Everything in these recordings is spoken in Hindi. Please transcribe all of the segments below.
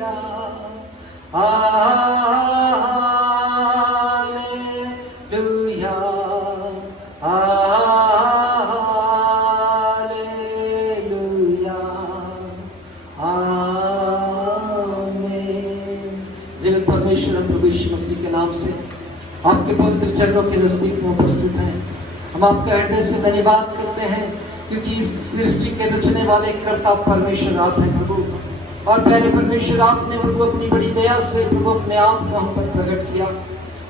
हालेलुया, हालेलुया, आमीन। जीवित परमेश्वर प्रभु यीशु मसीह के नाम से आपके पवित्र चरणों के नजदीक में उपस्थित हैं। हम आपके हृदय से धन्यवाद करते हैं क्योंकि इस सृष्टि के रचने वाले कर्ता परमेश्वर आप हैं प्रभु। और प्यारे परमेश्वर आपने प्रभु अपनी बड़ी दया से प्रभु अपने आप को हम पर प्रकट किया।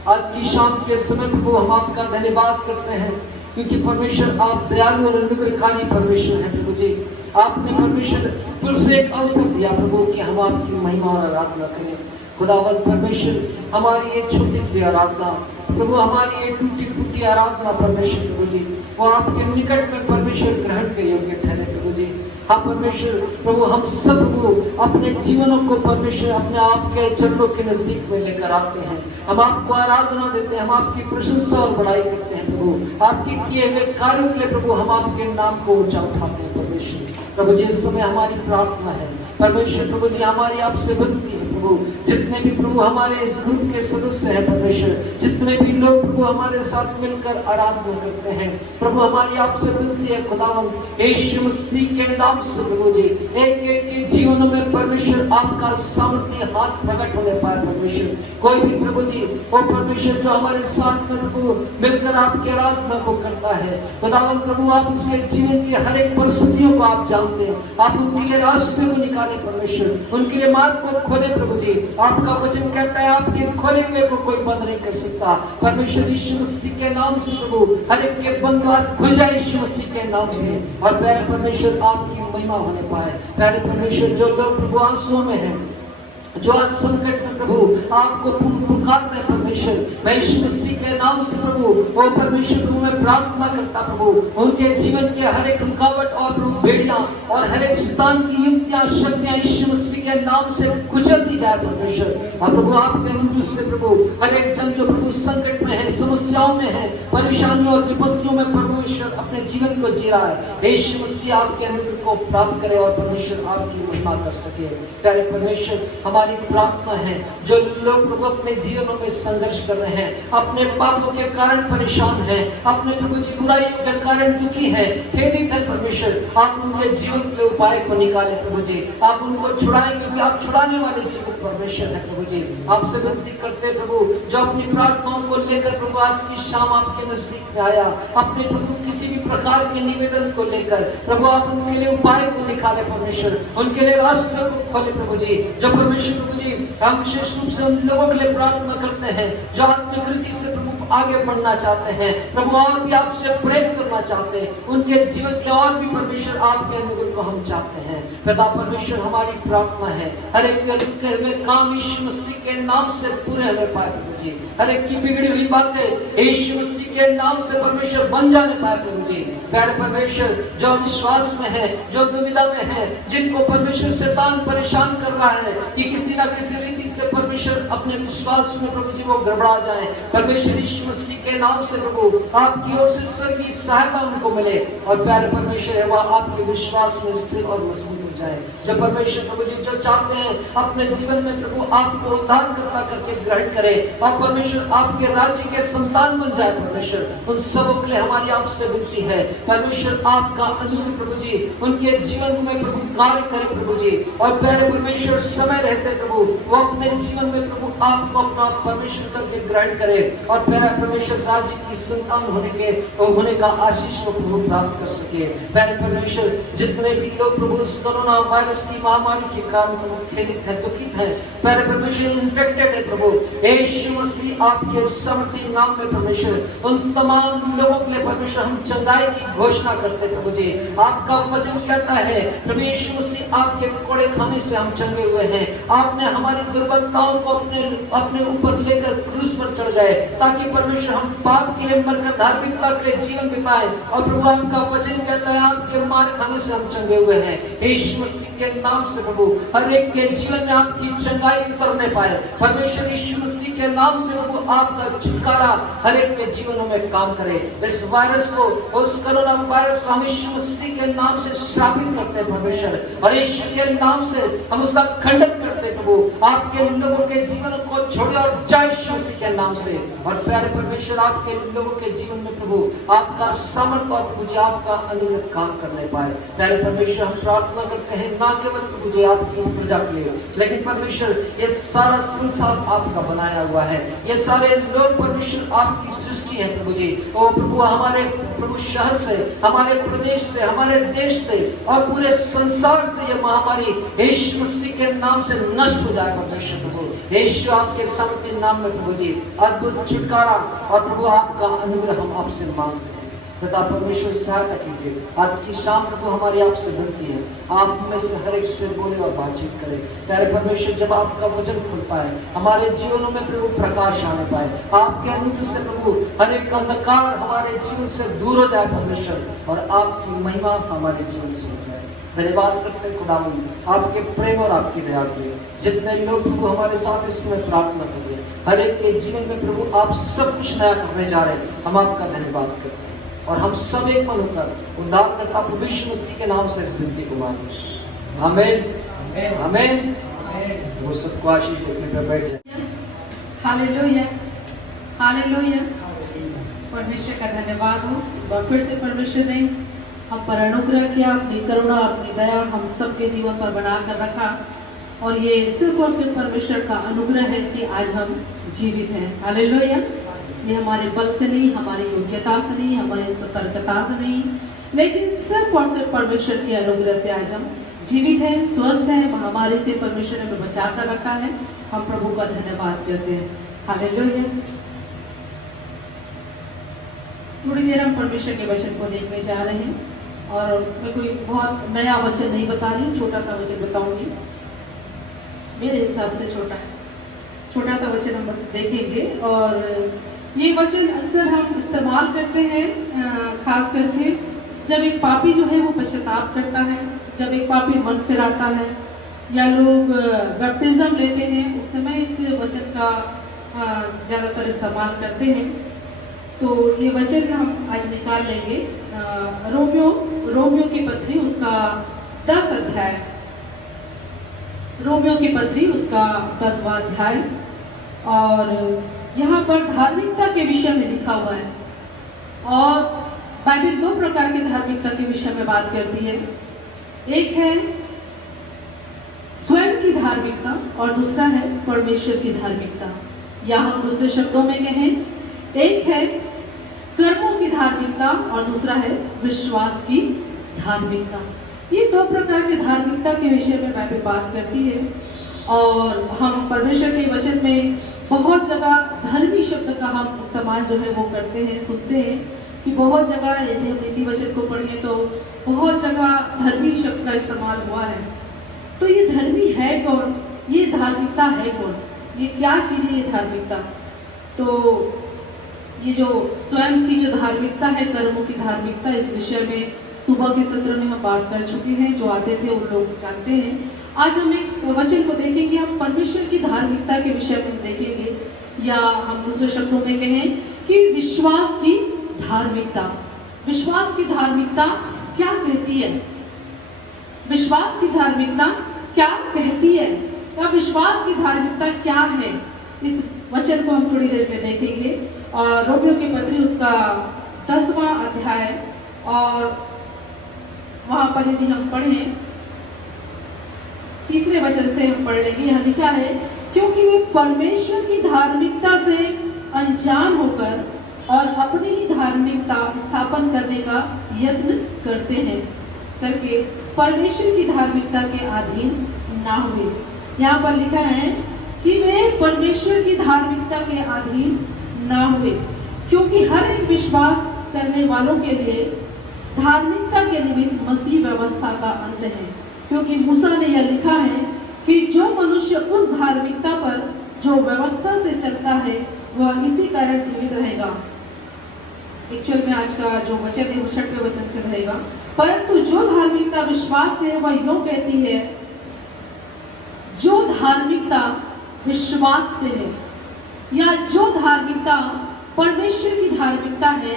आज की शाम के समय प्रभु हम आपका धन्यवाद करते हैं क्योंकि परमेश्वर आप दयालु और अनुग्रहकारी परमेश्वर हैं प्रभु जी। आपने परमेश्वर फिर से एक अवसर दिया प्रभु कि हम आपकी महिमा और आराधना करें। खुदावंद परमेश्वर हमारी एक छोटी सी आराधना प्रभु, हमारी एक टूटी फूटी आराधना परमेश्वर प्रभु जी, वो आपके निकट में परमेश्वर ग्रहण के योग्य ठहरे प्रभु जी। हाँ परमेश्वर प्रभु, हम सब को अपने जीवनों को परमेश्वर अपने आपके चरणों के नजदीक में लेकर आते हैं। हम आपको आराधना देते हैं, हम आपकी प्रशंसा और बड़ाई करते हैं प्रभु। आपके किए हुए कार्यों के लिए प्रभु हम आपके नाम को ऊंचा उठाते हैं परमेश्वर। प्रभु जी इस समय हमारी प्रार्थना है परमेश्वर प्रभु जी, हमारी आपसे विनती है प्रभु, जितने भी प्रभु हमारे इस ग्रुप के सदस्य हैं परमेश्वर, जितने भी लोग प्रभु हमारे साथ मिलकर आराधना करते हैं प्रभु, हमारी आपसे विनती है खुदावंद यीशु मसीह के नाम से प्रभु जी, एक एक के जीवन में परमेश्वर आपका सामर्थ्य हाथ प्रकट होने पाए परमेश्वर। कोई भी प्रभु जी वो परमेश्वर जो हमारे साथ में प्रभु मिलकर आपकी आराधना को करता है खुदावंद प्रभु, आप उसके जीवन की हर एक परिस्थितियों को आप जानते हैं। आप उनके लिए रास्ते को निकाले परमेश्वर, उनके लिए मार्ग को खोले प्रभु जी। आपका वचन कहता है आपके खोले हुए को कोई बंद नहीं कर सकता परमेश्वर। यीशु मसीह के नाम से प्रभु हर एक के बंद द्वार खुल जाए यीशु मसीह के नाम से, और प्यारे परमेश्वर आपकी महिमा होने पाए। प्यारे परमेश्वर जो लोग प्रभु आंसुओं में हैं, जो आज संकट में प्रभु आपको पुकारते हैं परमेश्वर, मैं यीशु मसीह के नाम से प्रभु वो परमेश्वर प्रभु मैं प्रार्थना करता प्रभु, उनके जीवन के हर एक रुकावट और प्रभु बेड़ियां और हर एक शैतान की युक्तियां शक्तियां यीशु मसीह के नाम से कुचल दी जाए परमेश्वर। और प्रभु आपके अनुग्रह से प्रभु हर एक जन जो प्रभु संकट में है, समस्याओं में है, परेशानियों और विपत्तियों में परमेश्वर अपने जीवन को जी रहा है, यीशु मसीह आपके अनुग्रह को प्राप्त करे और परमेश्वर आपकी महिमा कर सके। प्यारे परमेश्वर हमारी प्रार्थना है जो लोग प्रभु अपने जीवनों में संघर्ष कर रहे हैं, अपने पापों के कारण परेशान हैं, अपने प्रभु जी बुराइयों के कारण दुखी हैं, खेदित है परमेश्वर, आप उनके जीवन के उपाय को निकाले प्रभु जी, आप उनको छुड़ाएं क्योंकि आप छुड़ाने वाले जीवित परमेश्वर है प्रभु जी। आपसे विनती करते प्रभु जो अपनी प्रार्थनाओं को लेकर प्रभु आज की शाम आपके नजदीक में आया, अपने प्रभु किसी भी प्रकार के निवेदन को लेकर प्रभु आप उनके लिए उपाय को निकाले परमेश्वर, उनके लिए रास्ते को खोले प्रभु जी। जो परमेश्वर प्रभु जी हम विशेष रूप से उन लोगों के लिए प्रार्थना करते हैं जो आत्मिक रीति से प्रभु आगे बढ़ना चाहते हैं प्रभु, और भी आपसे प्रेम करना चाहते हैं, उनके जीवन के और भी परमेश्वर आपके अनुग्रह को हम चाहते हैं। पिता परमेश्वर हमारी प्रार्थना है हर एक के काम यीशु मसीह के नाम से पूरे हो पाए प्रभु जी, हर एक की बिगड़ी हुई बातें यीशु मसीह के नाम से परमेश्वर बन जाने पाए प्रभु जी। प्यारे परमेश्वर जो विश्वास में है, जो दुविधा में है, जिनको परमेश्वर शैतान परेशान कर रहा है कि किसी ना किसी रीति से परमेश्वर अपने विश्वास में प्रभु जी वो गड़बड़ा जाए, परमेश्वर यीशु मसीह के नाम से प्रभु आपकी ओर से स्वर्गीय सहायता उनको मिले, और प्यारे परमेश्वर है वह आपके विश्वास में स्थिर और मजबूत हो जाए। जो परमेश्वर प्रभु जी जो चाहते हैं अपने जीवन में प्रभु आपको उद्धारकर्ता करके ग्रहण करे और परमेश्वर आपके राज्य के संतान बन जाए परमेश्वर, उन सबों के लिए हमारी आपसे विनती है परमेश्वर आपका अनुग्रह प्रभु जी उनके जीवन में प्रभु कार्य करे प्रभु जी। और प्यारे परमेश्वर समय रहते प्रभु वो अपने जीवन में प्रभु आपको अपना परमेश्वर करके ग्रहण करे, और प्यारे परमेश्वर राज्य की संतान होने का आशीष वो प्रभु प्राप्त कर सके। प्यारे परमेश्वर जितने भी लोग प्रभु इस कोरोना वायरस की महामारी के कारण खेदित है, दुखित है, प्यारे परमेश्वर इन्फेक्टेड है प्रभु, यीशु मसीह आपके सामर्थ्य नाम में परमेश्वर उन तमाम लोगों के लिए परमेश्वर हम चंगाई की घोषणा करते प्रभु जी। आपका वचन कहता है प्रभु यीशु मसीह आपके कोड़े खाने से हम चंगे हुए हैं, आपने हमारी दुर्बलताओं को अपने ऊपर लेकर क्रूस पर चढ़ गए ताकि परमेश्वर हम पाप के लिए मरकर धार्मिकता के लिए जीवन बिताए, और प्रभु आपका वचन कहता है आपके मार खाने से हम चंगे हुए हैं। यीशु यीशु मसीह के नाम से प्रभु हर एक के जीवन में आपकी चंगाई उतरने पाए। परमेश्वर यीशु मसीह के नाम से प्रभु आपका छुटकारा हर एक के जीवनों में काम करे। इस वायरस को, उस कोरोना वायरस को हम यीशु मसीह के नाम से श्रापित करते हैं परमेश्वर, और यीशु के नाम से हम उसका खंडन करते हैं प्रभु। आपके लोगों के जीवन को छोड़े और जाए यीशु मसीह के नाम से। और प्यारे परमेश्वर आपके लोगों के जीवन में प्रभु आपका सामर्थ और प्रभु जी आपका अनुग्रह काम करने पाए। प्यारे परमेश्वर हम प्रार्थना करते हैं ना केवल प्रभु जी आपकी प्रजा के लिए, लेकिन परमेश्वर ये सारा संसार आपका बनाया हुआ है, ये सारे लोग परमेश्वर आपकी सृष्टि है प्रभु जी। ओ प्रभु हमारे प्रभु शहर से, हमारे प्रदेश से, हमारे देश से और पूरे संसार से ये महामारी यीशु मसीह के नाम से नष्ट हो जाए परमेश्वर प्रभु। यीशु आपके समर्थ नाम में प्रभु जी अद्भुत छुटकारा और प्रभु आपका अनुग्रह हम आपसे मांगते हैं। पिता परमेश्वर सहायता कीजिए। आज की शाम प्रभु हमारी आपसे विनती है, आप में से हर एक से बोले और बातचीत करें। प्यारे परमेश्वर जब आपका वचन खुलता है हमारे जीवनों में प्रभु प्रकाश आने पाए। आपके अनुग्रह से प्रभु हर एक अंधकार हमारे जीवन से दूर हो जाए परमेश्वर, और आपकी महिमा हमारे जीवन से हो जाए। धन्यवाद करते खुदावंद आपके प्रेम और आपकी दया के लिए। जितने लोग प्रभु हमारे साथ इस समय प्रार्थना कर रहे हैं, हर एक के जीवन में प्रभु आप सब कुछ नया करने जा रहे हैं, हम आपका धन्यवाद करते हैं। और हम सब एक मन होकर उद्धारकर्ता प्रभु यीशु मसीह के नाम से इस विनती को मांगते हैं। आमीन आमीन। वो सबको आशीष देने पर बैठ जाए। Hallelujah hallelujah. परमेश्वर का धन्यवाद हो। एक बार फिर से परमेश्वर ने हम पर अनुग्रह किया, अपनी करुणा अपनी दया हम सबके जीवन पर बनाकर रखा, और ये सिर्फ और सिर्फ परमेश्वर का अनुग्रह है कि आज हम जीवित हैं। हालेलुया। ये हमारे बल से नहीं, हमारी योग्यता से नहीं, हमारी सतर्कता से नहीं, लेकिन सिर्फ और सिर्फ परमेश्वर के अनुग्रह से आज हम जीवित हैं, स्वस्थ हैं। महामारी से परमेश्वर ने हमें बचा कर रखा है। हम प्रभु का धन्यवाद करते हैं। हालेलुया। थोड़ी देर हम परमेश्वर के वचन को देखने जा रहे हैं, और मैं कोई बहुत नया वचन नहीं बता रही हूँ, छोटा सा वचन बताऊंगी। मेरे हिसाब से छोटा सा वचन हम देखेंगे, और ये वचन अक्सर हम इस्तेमाल करते हैं, खास करके जब एक पापी जो है वो पश्चाताप करता है, जब एक पापी मन फिराता है, या लोग बैप्टिज्म लेते हैं, उस समय इस वचन का ज़्यादातर इस्तेमाल करते हैं। तो ये वचन हम आज निकाल लेंगे रोमियो की पत्री उसका 10 अध्याय, रोमियो की पत्री उसका 10वां अध्याय। और यहाँ पर धार्मिकता के विषय में लिखा हुआ है, और बाइबल 2 प्रकार की धार्मिकता के विषय में बात करती है। एक है स्वयं की धार्मिकता और दूसरा है परमेश्वर की धार्मिकता, या हम दूसरे शब्दों में कहें, एक है कर्मों की धार्मिकता और दूसरा है विश्वास की धार्मिकता। ये 2 प्रकार की धार्मिकता के विषय में बाइबल बात करती है। और हम परमेश्वर के वचन में बहुत जगह धर्मी शब्द का हम इस्तेमाल जो है वो करते हैं, सुनते हैं कि बहुत जगह, यदि हम नीति वचन को पढ़ें तो बहुत जगह धर्मी शब्द का इस्तेमाल हुआ है। तो ये धर्मी है कौन, ये धार्मिकता है कौन, ये क्या चीज़ है ये धार्मिकता? तो ये जो स्वयं की जो धार्मिकता है, कर्मों की धार्मिकता, इस विषय में सुबह के सत्र में हम बात कर चुके हैं। जो आते थे वो लोग जानते हैं। आज हम एक वचन को देखेंगे, हम परमेश्वर की धार्मिकता के विषय में देखेंगे, या हम दूसरे शब्दों में कहें कि विश्वास की धार्मिकता। विश्वास की धार्मिकता क्या कहती है? विश्वास की धार्मिकता क्या कहती है, या विश्वास की धार्मिकता क्या है? इस वचन को हम थोड़ी देर में देखेंगे। और रोमियो की पत्री उसका 10वां अध्याय, और वहां पर यदि हम पढ़ें 3 वचन से हम पढ़ लेंगे। यहाँ लिखा है, क्योंकि वे परमेश्वर की धार्मिकता से अनजान होकर और अपनी ही धार्मिकता स्थापन करने का यत्न करते हैं, करके परमेश्वर की धार्मिकता के अधीन ना हुए। यहाँ पर लिखा है कि वे परमेश्वर की धार्मिकता के अधीन ना हुए, क्योंकि हर एक विश्वास करने वालों के लिए धार्मिकता के निमित्त मसीह व्यवस्था का अंत है। क्योंकि मूसा ने यह लिखा है कि जो मनुष्य उस धार्मिकता पर जो व्यवस्था से चलता है वह इसी कारण जीवित रहेगा। एक्चुअल में आज का जो वचन है वो 6वें वचन से रहेगा। परंतु जो धार्मिकता विश्वास से है वह यूं कहती है, जो धार्मिकता विश्वास से है या जो धार्मिकता परमेश्वर की धार्मिकता है,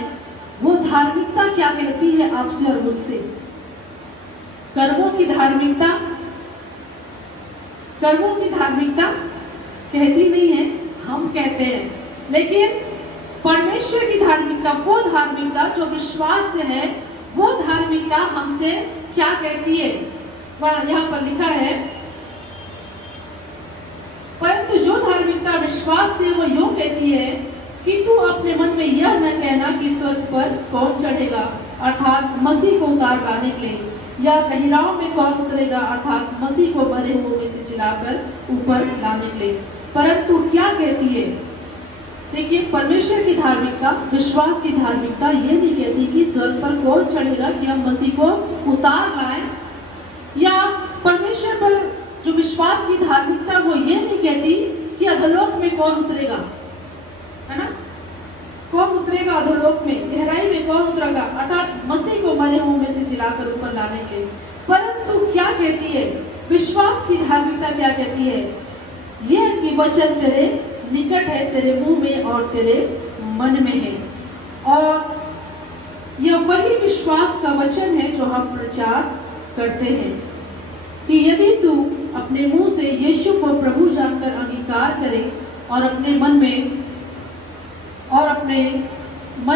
वो धार्मिकता क्या कहती है आपसे और मुझसे? कर्मों की धार्मिकता, कर्मों की धार्मिकता कहती नहीं है, हम कहते हैं। लेकिन परमेश्वर की धार्मिकता, वो धार्मिकता जो विश्वास से है, वो धार्मिकता हमसे क्या कहती है? वह यहाँ पर लिखा है, परंतु जो धार्मिकता विश्वास से वो यूं कहती है कि तू अपने मन में यह न कहना कि स्वर्ग पर कौन चढ़ेगा, अर्थात मसीह को उतार लाने के लिए, या गहराओं में कौन उतरेगा, अर्थात मसीह को मरे हुए में से जिलाकर ऊपर लाने के लिए। परंतु क्या कहती है? देखिए, परमेश्वर की धार्मिकता, विश्वास की धार्मिकता ये नहीं कहती कि स्वर्ग पर कौन चढ़ेगा, कि हम मसीह को उतार लाएं, या परमेश्वर पर जो विश्वास की धार्मिकता वो ये नहीं कहती कि अधोलोक में कौन उतरेगा, है ना? कौन उतरेगा अधोलोक में, गहराई में कौन उतरेगा, अर्थात मसीह को मरे हुए में से जिलाकर ऊपर लाने के लिए। परंतु क्या कहती है विश्वास की धार्मिकता? क्या कहती है? यह कि वचन तेरे निकट है, तेरे मुंह में और तेरे मन में है। और यह वही विश्वास का वचन है जो हम प्रचार करते हैं कि यदि तू अपने मुंह से यीशु को प्रभु जानकर अंगीकार करे और अपने मन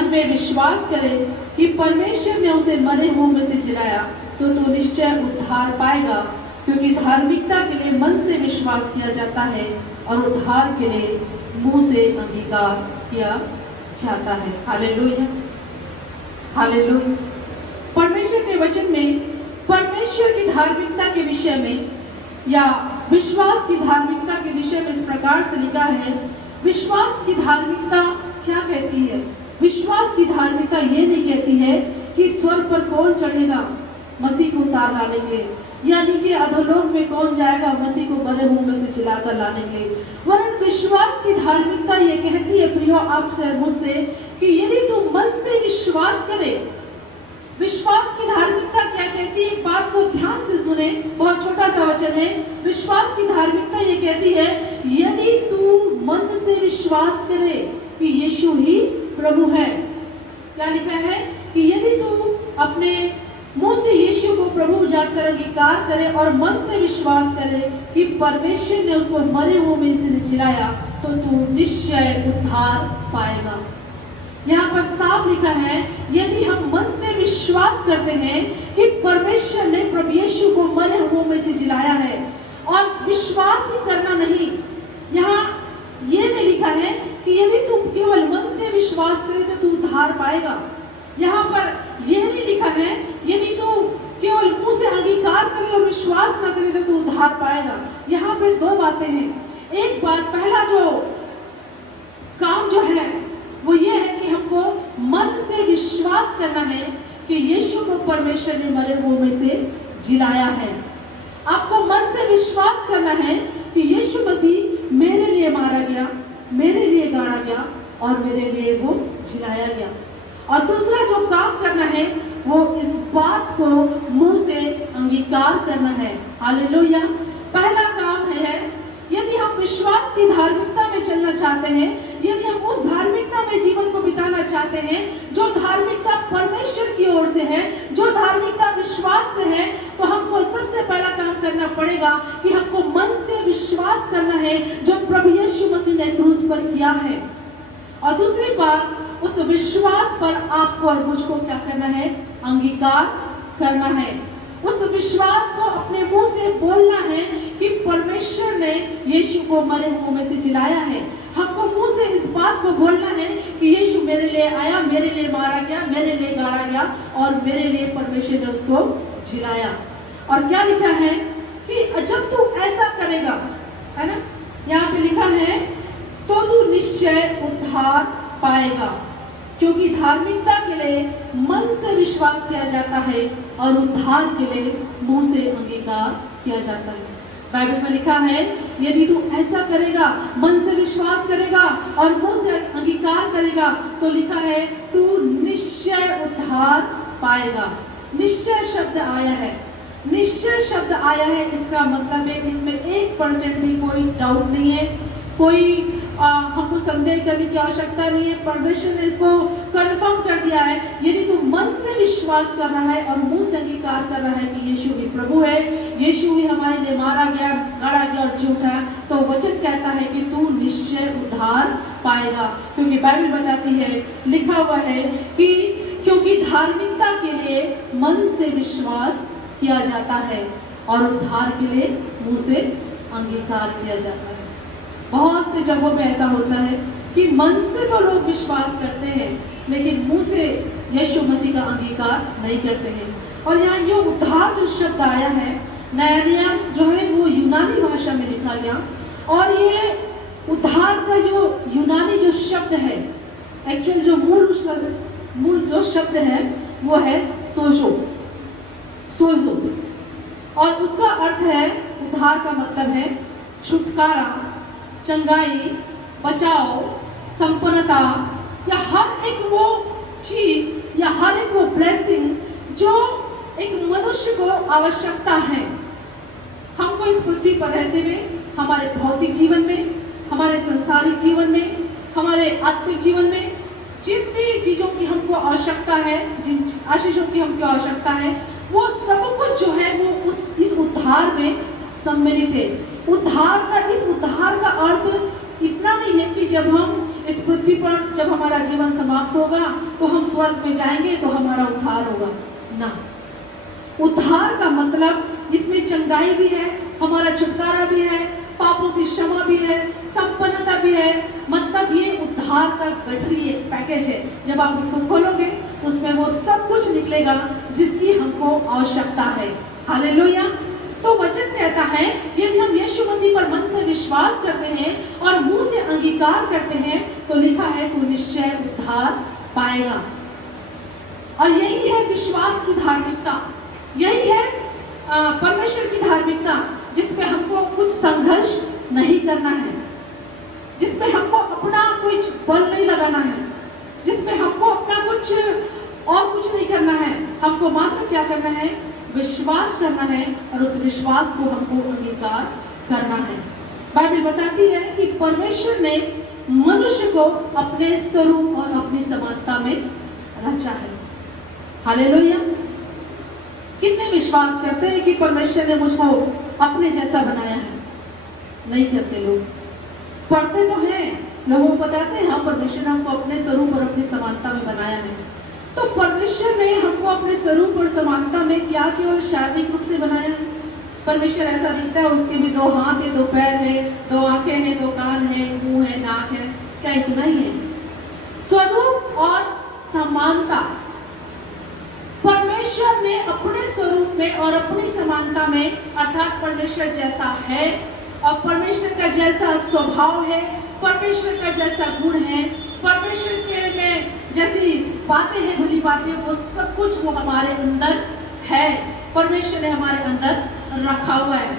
में विश्वास करे कि परमेश्वर ने उसे मरे हुए में से जिलाया, तो तू निश्चय उद्धार पाएगा, क्योंकि धार्मिकता के लिए मन से विश्वास किया जाता है और उद्धार के लिए मुंह से अंगीकार किया जाता है। Hallelujah, hallelujah. परमेश्वर के वचन में परमेश्वर की धार्मिकता के विषय में या विश्वास की धार्मिकता के विषय में इस प्रकार से लिखा है। विश्वास की धार्मिकता क्या कहती है? विश्वास की धार्मिकता ये नहीं कहती है कि स्वर्ग पर कौन चढ़ेगा मसीह को उतार लाने के लिए, या नीचे अधोलोक में कौन जाएगा मसीह को मरे हुए में से जिलाकर लाने के लिए। वरन विश्वास की धार्मिकता ये कहती है प्रियो आपसे और मुझसे कि यदि तू मन से विश्वास करे। विश्वास की धार्मिकता क्या कहती है? एक बात को ध्यान से सुने, बहुत छोटा सा वचन है। विश्वास की धार्मिकता ये कहती है यदि तू मन से विश्वास करे कि यीशु ही प्रभु है। क्या लिखा है? कि यदि तू अपने मुंह से यीशु को प्रभु जानकर अंगीकार करे और मन से विश्वास करे कि परमेश्वर ने उसको मरे हुए में से जिलाया, तो तू निश्चय उद्धार पाएगा। यहाँ पर साफ लिखा है यदि हम मन से विश्वास करते हैं कि परमेश्वर ने प्रभु यीशु को मरे हुए में से जिलाया है, और विश्वास ही करना नहीं, यहाँ ये नहीं लिखा है कि यदि तू केवल मन से विश्वास करे तो तू उद्धार पाएगा। यहाँ पर यह नहीं लिखा है यदि तू केवल मुंह से अंगीकार करे और विश्वास न करे तो तू उद्धार पाएगा। यहाँ पे दो बातें हैं। एक बात, पहला जो काम जो है वो ये है कि हमको मन से विश्वास करना है कि यीशु को परमेश्वर ने मरे हुए में से जिलाया है। आपको मन से विश्वास करना है कि यीशु मसीह मेरे लिए मारा गया, मेरे लिए गाड़ा गया और मेरे लिए वो जिलाया गया। और दूसरा जो काम करना है वो इस बात को मुंह से अंगीकार करना है। हालेलुया। पहला काम है यदि हम विश्वास की धार्मिकता में चलना चाहते हैं, यदि हम उस धार्मिकता में जीवन को बिताना चाहते हैं जो धार्मिकता परमेश्वर की ओर से है, जो धार्मिकता विश्वास से है, तो हमको सबसे पहला काम करना पड़ेगा कि हमको मन से विश्वास करना है जो प्रभु यीशु मसीह ने क्रूस पर किया है। और दूसरी बात, उस विश्वास पर आपको और मुझको क्या करना है? अंगीकार करना है। उस विश्वास को अपने मुंह से बोलना है कि परमेश्वर ने यीशु को मरे हुए में से जिलाया है। हमको मुंह से इस बात को बोलना है कि यीशु मेरे लिए आया, मेरे लिए मारा गया, मेरे लिए गाड़ा गया और मेरे लिए परमेश्वर ने उसको जिलाया। और क्या लिखा है कि जब तू ऐसा करेगा, है ना, यहाँ पे लिखा है तो तू निश्चय उद्धार पाएगा, क्योंकि धार्मिकता के लिए मन से विश्वास किया जाता है और उद्धार के लिए मुंह से अंगीकार किया जाता है। बाइबल में लिखा है यदि तू ऐसा करेगा, मन से विश्वास करेगा और मुंह से अंगीकार करेगा, तो लिखा है तू निश्चय उद्धार पाएगा। निश्चय शब्द आया है। निश्चय शब्द आया है, इसका मतलब है इसमें 1% भी कोई डाउट नहीं है, कोई हमको संदेह करने की आवश्यकता नहीं है। परमेश्वर ने इसको कंफर्म कर दिया है। यदि तू मन से विश्वास कर रहा है और मुंह से अंगीकार कर रहा है कि यीशु ही प्रभु है, यीशु ही हमारे लिए मारा गया, गाड़ा गया और झूठा है, तो वचन कहता है कि तू निश्चय उद्धार पाएगा। क्योंकि बाइबल बताती है, लिखा हुआ है कि क्योंकि धार्मिकता के लिए मन से विश्वास किया जाता है और उद्धार के लिए मुंह से अंगीकार किया जाता है। बहुत से जगहों में ऐसा होता है कि मन से तो लोग विश्वास करते हैं लेकिन मुंह से यीशु मसीह का अंगीकार नहीं करते हैं। और यहाँ जो उद्धार जो शब्द आया है, नया नियम जो है वो यूनानी भाषा में लिखा गया, और ये उद्धार का जो यूनानी जो शब्द है, एक्चुअल जो मूल जो शब्द है वो है सोजो। और उसका अर्थ है, उद्धार का मतलब है छुटकारा, चंगाई, बचाव, संपन्नता, या हर एक वो चीज या हर एक वो ब्लेसिंग जो एक मनुष्य को आवश्यकता है। हमको इस पृथ्वी पर रहते हुए हमारे भौतिक जीवन में, हमारे संसारिक जीवन में, हमारे आत्मिक जीवन में जिन भी चीजों की हमको आवश्यकता है, जिन आशीषों की हमको आवश्यकता है, वो सब कुछ जो है वो इस उद्धार में सम्मिलित है। इस उद्धार का अर्थ इतना नहीं है कि जब हम इस पृथ्वी पर, जब हमारा जीवन समाप्त होगा तो हम स्वर्ग में जाएंगे तो हमारा उद्धार होगा ना। उद्धार का मतलब इसमें चंगाई भी है, हमारा छुटकारा भी है, पापों से क्षमा भी है, संपन्नता भी है। मतलब ये उद्धार का गठरी एक पैकेज है। जब आप इसको खोलोगे तो उसमें वो सब कुछ निकलेगा जिसकी हमको आवश्यकता है। हालेलुया। तो वचन कहता है, यदि हम यीशु मसीह पर मन से विश्वास करते हैं और मुंह से अंगीकार करते हैं तो लिखा है तू निश्चय उद्धार पाएगा। और यही है विश्वास की धार्मिकता, यही है परमेश्वर की धार्मिकता, जिसमें हमको कुछ संघर्ष नहीं करना है, जिसमें हमको अपना कुछ बल नहीं लगाना है, जिसमें हमको अपना कुछ और कुछ नहीं करना है। हमको मात्र क्या करना है? विश्वास करना है, और उस विश्वास को हमको अंगीकार करना है। बाइबल बताती है कि परमेश्वर ने मनुष्य को अपने स्वरूप और अपनी समानता में रचा है। हालेलुया। कितने विश्वास करते हैं कि परमेश्वर ने मुझको अपने जैसा बनाया है? नहीं करते लोग। पढ़ते तो हैं, लोगों को बताते हैं हाँ परमेश्वर ने हमको अपने स्वरूप और अपनी समानता में बनाया है। तो परमेश्वर ने हमको अपने स्वरूप और समानता में क्या केवल शारीरिक रूप से बनाया है? परमेश्वर ऐसा दिखता है, उसके भी 2 हाथ है, 2 पैर है, 2 आंखें हैं, 2 कान है, मुंह है, नाक है? क्या इतना ही है? स्वरूप और समानता, परमेश्वर ने अपने स्वरूप में और अपनी समानता में, अर्थात परमेश्वर जैसा है और परमेश्वर का जैसा स्वभाव है, परमेश्वर का जैसा गुण है, परमेश्वर के में जैसी बातें हैं, भली बातें, वो सब कुछ वो हमारे अंदर है। परमेश्वर ने हमारे अंदर रखा हुआ है।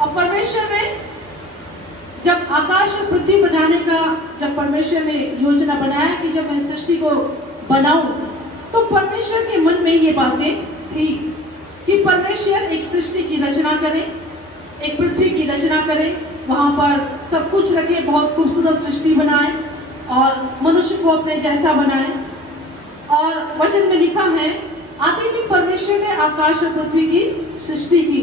और परमेश्वर ने जब आकाश और पृथ्वी बनाने का, जब परमेश्वर ने योजना बनाया कि जब मैं सृष्टि को बनाऊं, तो परमेश्वर के मन में ये बातें थी कि परमेश्वर एक सृष्टि की रचना करे, एक पृथ्वी की रचना करे, वहां पर सब कुछ रखे, बहुत खूबसूरत सृष्टि बनाए और मनुष्य को अपने जैसा बनाए। और वचन में लिखा है, आदि में परमेश्वर ने आकाश और पृथ्वी की सृष्टि की।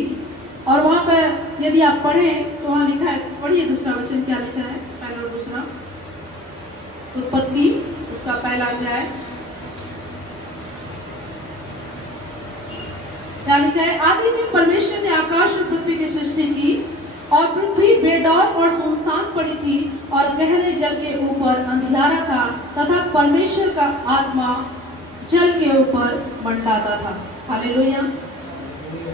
और वहां पर यदि आप पढ़ें तो वहां लिखा है, पढ़िए दूसरा वचन क्या लिखा है, पहला और दूसरा। उत्पत्ति उसका पहला अध्याय, क्या लिखा है? आदि में परमेश्वर ने आकाश और पृथ्वी की सृष्टि की, और पृथ्वी बेडौल और सुनसान पड़ी थी, और गहरे जल के ऊपर अंधियारा था, तथा परमेश्वर का आत्मा जल के ऊपर मंडराता था। हालेलुया।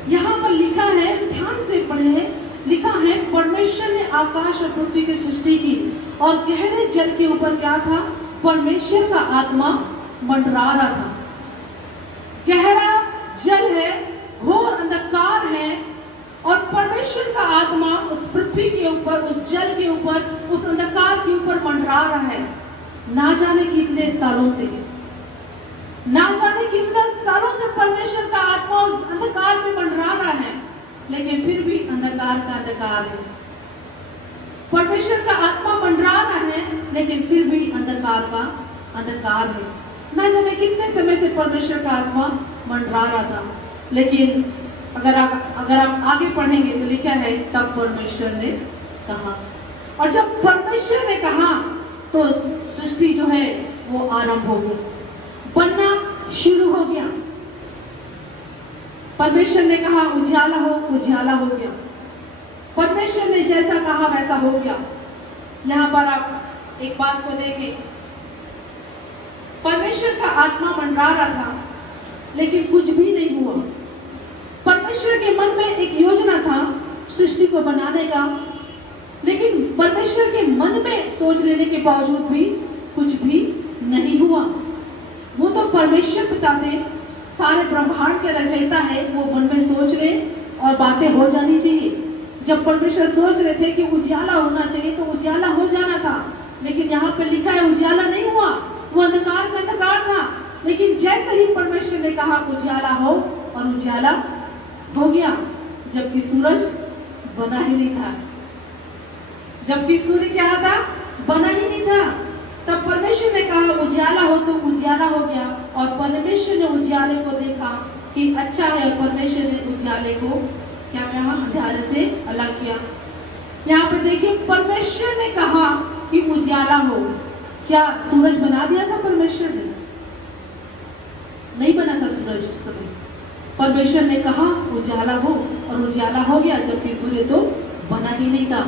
यहाँ पर लिखा है, ध्यान से पढ़े, लिखा है परमेश्वर ने आकाश और पृथ्वी की सृष्टि की, और गहरे जल के ऊपर क्या था? परमेश्वर का आत्मा मंडरा रहा था। गहरा जल है, घोर अंधकार है, और परमेश्वर का आत्मा उस पृथ्वी के ऊपर, उस जल के ऊपर, उस अंधकार के ऊपर मंडरा रहा है। ना जाने कितने सालों से, ना जाने कितना सालों से परमेश्वर का आत्मा उस अंधकार में मंडरा रहा है, लेकिन फिर भी अंधकार का अंधकार है। परमेश्वर का आत्मा मंडरा रहा है, लेकिन फिर भी अंधकार का अंधकार है। ना जाने कितने समय से परमेश्वर का आत्मा मंडरा रहा था, लेकिन अगर आप आगे पढ़ेंगे तो लिखा है तब परमेश्वर ने कहा, और जब परमेश्वर ने कहा तो सृष्टि जो है वो आरंभ हो गई, बनना शुरू हो गया। परमेश्वर ने कहा उजाला हो, उजाला हो गया। परमेश्वर ने जैसा कहा वैसा हो गया। यहां पर आप एक बात को देखें, परमेश्वर का आत्मा मंडरा रहा था, लेकिन कुछ भी नहीं हुआ। परमेश्वर के मन में एक योजना था सृष्टि को बनाने का, लेकिन परमेश्वर के मन में सोच लेने के बावजूद भी कुछ भी नहीं हुआ। वो तो परमेश्वर पिता थे, सारे ब्रह्मांड के रचयिता है, वो मन में सोच ले और बातें हो जानी चाहिए। जब परमेश्वर सोच रहे थे कि उजाला होना चाहिए तो उजाला हो जाना था, लेकिन यहाँ पे लिखा है उजाला नहीं हुआ, वो अंधकार का अंधकार था। लेकिन जैसे ही परमेश्वर ने कहा उजाला हो, और उजाला हो गया, जबकि सूरज बना ही नहीं था। जबकि सूर्य क्या था? बना ही नहीं था। तब परमेश्वर ने कहा उजाला हो, तो उजाला हो गया। और परमेश्वर ने उजाले को देखा कि अच्छा है, और परमेश्वर ने उजाले को क्या कहा? अंधेरे से अलग किया। यहाँ पे देखिए, परमेश्वर ने कहा कि उजाला हो। क्या सूरज बना दिया था परमेश्वर ने? नहीं बना था सूरज उस समय। परमेश्वर ने कहा उजाला हो, और उजाला हो गया, जबकि सूर्य तो बना ही नहीं था।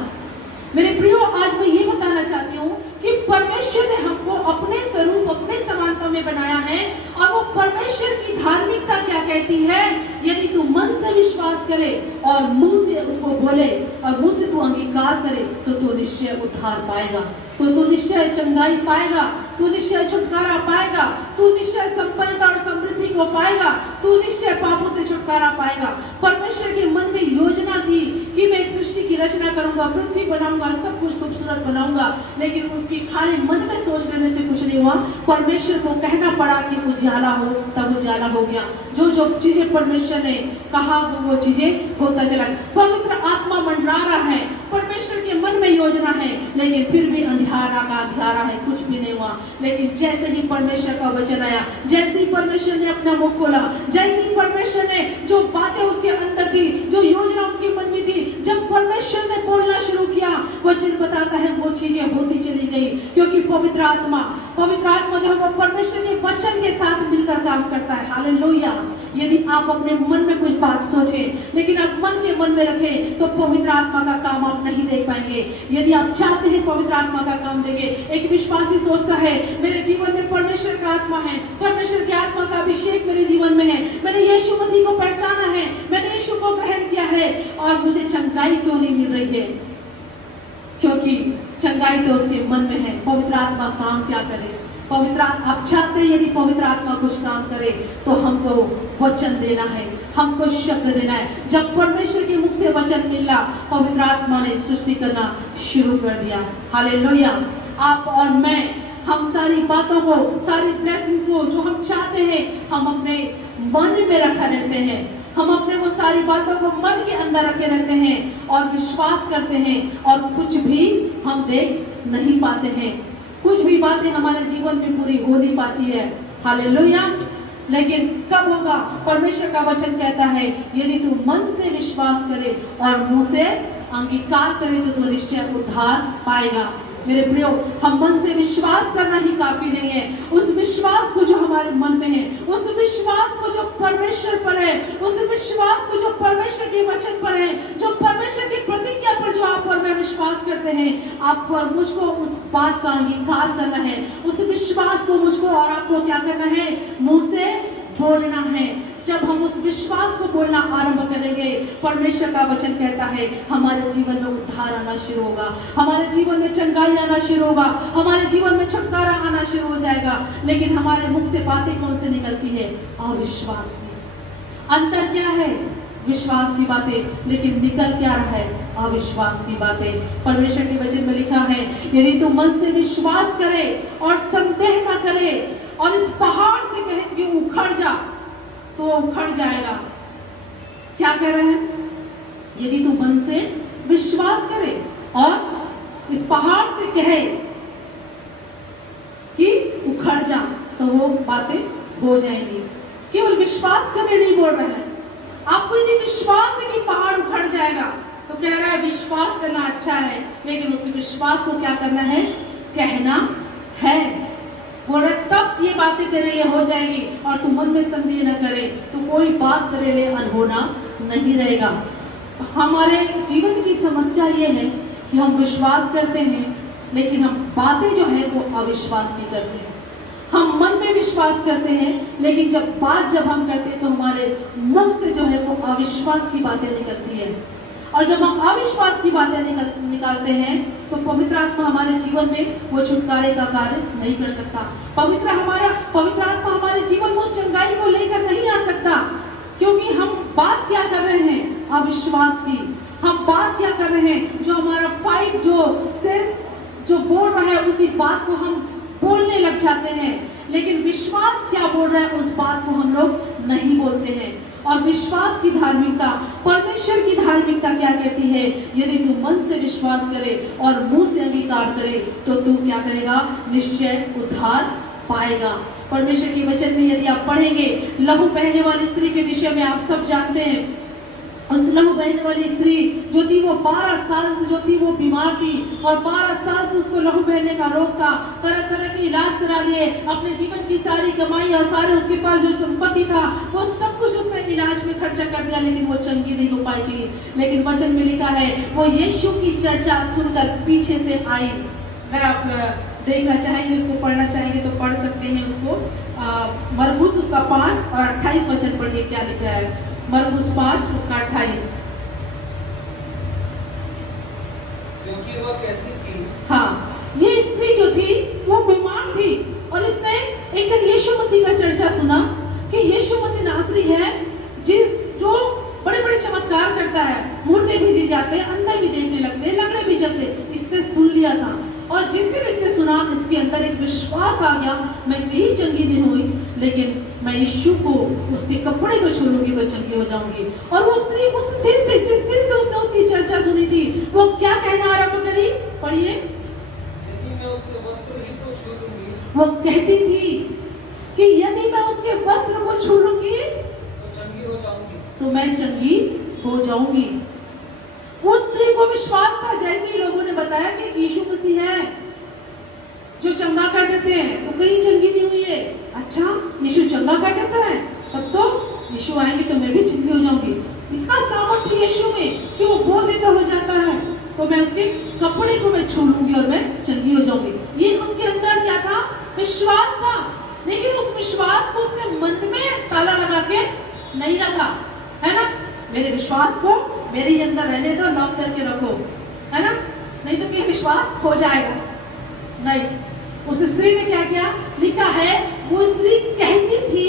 मेरे प्रियो, आज मैं ये बताना चाहती हूँ कि परमेश्वर ने हमको अपने स्वरूप, अपने समानता में बनाया है, और वो परमेश्वर की धार्मिकता क्या कहती है? यदि तू मन से विश्वास करे और मुंह से उसको बोले और मुंह से तू अंगीकार करे, तो तू निश्चय उद्धार पाएगा, तो तू निश्चय चंगाई पाएगा, तू निश्चय छुटकारा पाएगा, तू निश्चय संपन्नता और समृद्धि को पाएगा, तू निश्चय पापों से छुटकारा पाएगा। परमेश्वर के मन में योजना थी कि मैं एक सृष्टि की रचना करूंगा, पृथ्वी बनाऊंगा, सब कुछ खूबसूरत बनाऊंगा, लेकिन उसकी खाली मन में सोच लेने से कुछ नहीं हुआ। परमेश्वर को कहना पड़ा कि उजाला हो, तब उजाला हो गया। जो जो चीजें परमेश्वर ने कहा वो चीजें होता चला। पवित्र आत्मा मंडरा रहा है, परमेश्वर के मन में योजना है, लेकिन फिर भी अंधियारा का अंधियारा है, कुछ भी नहीं हुआ। लेकिन जैसे ही परमेश्वर का वचन आया, जैसे ही परमेश्वर ने अपना मुख खोला, जैसे ही परमेश्वर ने जो बातें उसके अंदर थी, जो योजना उनके मन में थी, जब परमेश्वर ने बोलना शुरू किया, वचन बताता है वो चीजें होती चली गई। क्योंकि पवित्र आत्मा जो है वो परमेश्वर के वचन के साथ मिलकर काम करता है। हालेलुया। यदि आप अपने मन में कुछ बात सोचें, लेकिन आप मन के मन में रखें, तो पवित्र आत्मा का काम आप नहीं देख पाएंगे। यदि आप चाहते हैं पवित्र आत्मा का काम देंगे, एक विश्वासी सोचता है मेरे जीवन में परमेश्वर का आत्मा है, परमेश्वर की आत्मा का अभिषेक मेरे जीवन में है, मैंने यीशु मसीह को पहचाना है, मैंने यीशु को ग्रहण किया है, और मुझे चंगाई क्यों नहीं मिल रही है? क्योंकि चंगाई तो उसके मन में है। पवित्र आत्मा काम क्या करे? पवित्र आप चाहते हैं यदि पवित्र आत्मा कुछ काम करे, तो हमको वचन देना है, हमको शब्द देना है। जब परमेश्वर के मुख से वचन मिला, पवित्र आत्मा ने सृष्टि करना शुरू कर दिया। हालेलुया। आप और मैं, हम सारी बातों को, सारी ब्लेसिंग्स को जो हम चाहते हैं, हम अपने मन में रखा रहते हैं। हम अपने वो सारी बातों को मन के अंदर रखे रहते हैं और विश्वास करते हैं, और कुछ भी हम देख नहीं पाते हैं। कुछ भी बातें हमारे जीवन में पूरी हो नहीं पाती है। हालेलुया। लेकिन कब होगा? परमेश्वर का वचन कहता है यदि तू मन से विश्वास करे और मुंह से अंगीकार करे, तो तू निश्चय उद्धार पाएगा। मेरे प्रियो, हम मन से विश्वास करना ही काफी नहीं है। उस विश्वास को जो हमारे मन में है, उस विश्वास को जो परमेश्वर पर है, उस विश्वास को जो परमेश्वर के वचन पर है, जो परमेश्वर की प्रतिज्ञा पर जो आप और मैं विश्वास करते हैं, आपको और मुझको उस बात का अंगीकार करना है। उस विश्वास को मुझको और आपको क्या करना है? मुंह से बोलना है। जब हम उस विश्वास को बोलना आरंभ करेंगे, परमेश्वर का वचन कहता है हमारे जीवन में उद्धार आना शुरू होगा, हमारे जीवन में चंगाई आना शुरू होगा, हमारे जीवन में छुटकारा आना शुरू हो जाएगा। लेकिन हमारे मुख से बातें कौन से निकलती है? अविश्वास की। अंतर क्या है? विश्वास की बातें, लेकिन निकल क्या रहा है? अविश्वास की बातें। परमेश्वर के वचन में लिखा है यदि तू मन से विश्वास करे और संदेह न करे और इस पहाड़ से कहे कि उखड़ जा, तो वो उखड़ जाएगा। क्या कह रहे हैं? यदि तू मन से विश्वास करे और इस पहाड़ से कहे कि उखड़ जा, तो वो बातें हो जाएंगी। केवल विश्वास करने नहीं बोल रहे हैं। आपको यदि विश्वास है कि पहाड़ उखड़ जाएगा, तो कह रहा है विश्वास करना अच्छा है, लेकिन उस विश्वास को क्या करना है? कहना है। बोल रहे तब ये बातें तेरे लिए हो जाएगी, और तू मन में संदेह न करे तो कोई बात तेरे लिए अनहोना नहीं रहेगा। हमारे जीवन की समस्या ये है कि हम विश्वास करते हैं, लेकिन हम बातें जो है वो अविश्वास की करते हैं। हम मन में विश्वास करते हैं, लेकिन जब हम करते हैं तो हमारे मुख से जो है वो अविश्वास की बातें निकलती है। और जब हम अविश्वास की बातें निकालते हैं तो पवित्र आत्मा हमारे जीवन में वो छुटकारे का कार्य नहीं कर सकता। पवित्र आत्मा हमारे जीवन में उस चंगाई को लेकर नहीं आ सकता, क्योंकि हम बात क्या कर रहे हैं? अविश्वास की। हम बात क्या कर रहे हैं? जो हमारा फाइट जो बोल रहा है उसी बात को हम बोलने लग जाते हैं, लेकिन विश्वास क्या बोल रहा है उस बात को हम लोग नहीं बोलते हैं। और विश्वास की धार्मिकता, परमेश्वर की धार्मिकता क्या कहती है? यदि तू मन से विश्वास करे और मुंह से अंगीकार करे तो तू क्या करेगा? निश्चय उद्धार पाएगा। परमेश्वर के वचन में यदि आप पढ़ेंगे, लहू बहने वाली स्त्री के विषय में आप सब जानते हैं। उस लहू बहने वाली स्त्री जो थी वो 12 साल से जो थी वो बीमार थी, और 12 साल से उसको लहू बहने का रोग था। तरह तरह के इलाज करा लिए, अपने जीवन की सारी कमाई और सारे उसके पास जो संपत्ति था वो सब कुछ उसने इलाज में खर्चा कर दिया, लेकिन वो चंगी नहीं हो पाई थी। लेकिन वचन में लिखा है वो यीशु की चर्चा सुनकर पीछे से आई। अगर आप देखना चाहेंगे, उसको पढ़ना चाहेंगे तो पढ़ सकते हैं उसको। मरकुस उसका 5 और 28 वचन पढ़िए क्या लिखा है। मरकुस 5 उसका 28। क्योंकि वो कहती थी, हाँ, ये स्त्री जो थी वो बीमार थी, और इसने एक दिन यीशु मसीह का चर्चा सुना कि यीशु मसीह नासरी है जो बड़े बड़े चमत्कार करता है, मुर्दे भेजे जाते हैं, अंधे भी देखने लगते हैं, लंगड़े भी चलते। इसने सुन लिया था, और जिस दिन इसने सुना इसके अंदर एक विश्वास आ गया, मैं कहीं चंगी नहीं हुई, लेकिन मैं यीशु को उसके कपड़े को छू लूंगी तो चंगी हो जाऊंगी। और वो स्त्री उस दिन से, जिस दिन से उसने उसकी चर्चा सुनी थी, वो क्या कहना आरंभ करी? पढ़िए। यदि मैं उसके वस्त्र ही को छू लूंगी, वो कहती थी कि यदि मैं उसके वस्त्र को छू लूंगी तो चंगी हो जाऊंगी, तो मैं चंगी हो जाऊंगी। उस स्त्री को विश्वास था, जैसे ही लोगों ने बताया कि यीशु मसीह है जो चंगा कर देते हैं, तो कहीं चंगी नहीं हुई है। अच्छा, यीशु चंगा कर देता है, तब तो यीशु आएंगे तो मैं भी चंगी हो जाऊंगी। इतना सामर्थ्य यीशु में कि वो बोल देता हो जाता है, तो मैं उसके कपड़े को मैं छू लूंगी और मैं चंगी हो जाऊंगी। ये उसके अंदर क्या था? विश्वास था। लेकिन उस विश्वास को उसने मन में ताला लगा के नहीं रखा, है ना? मेरे विश्वास को मेरे अंदर रहने दो, लॉक करके रखो, है ना? नहीं तो क्या विश्वास खो जाएगा। नहीं, उस स्त्री ने क्या किया? लिखा है वो स्त्री कहती थी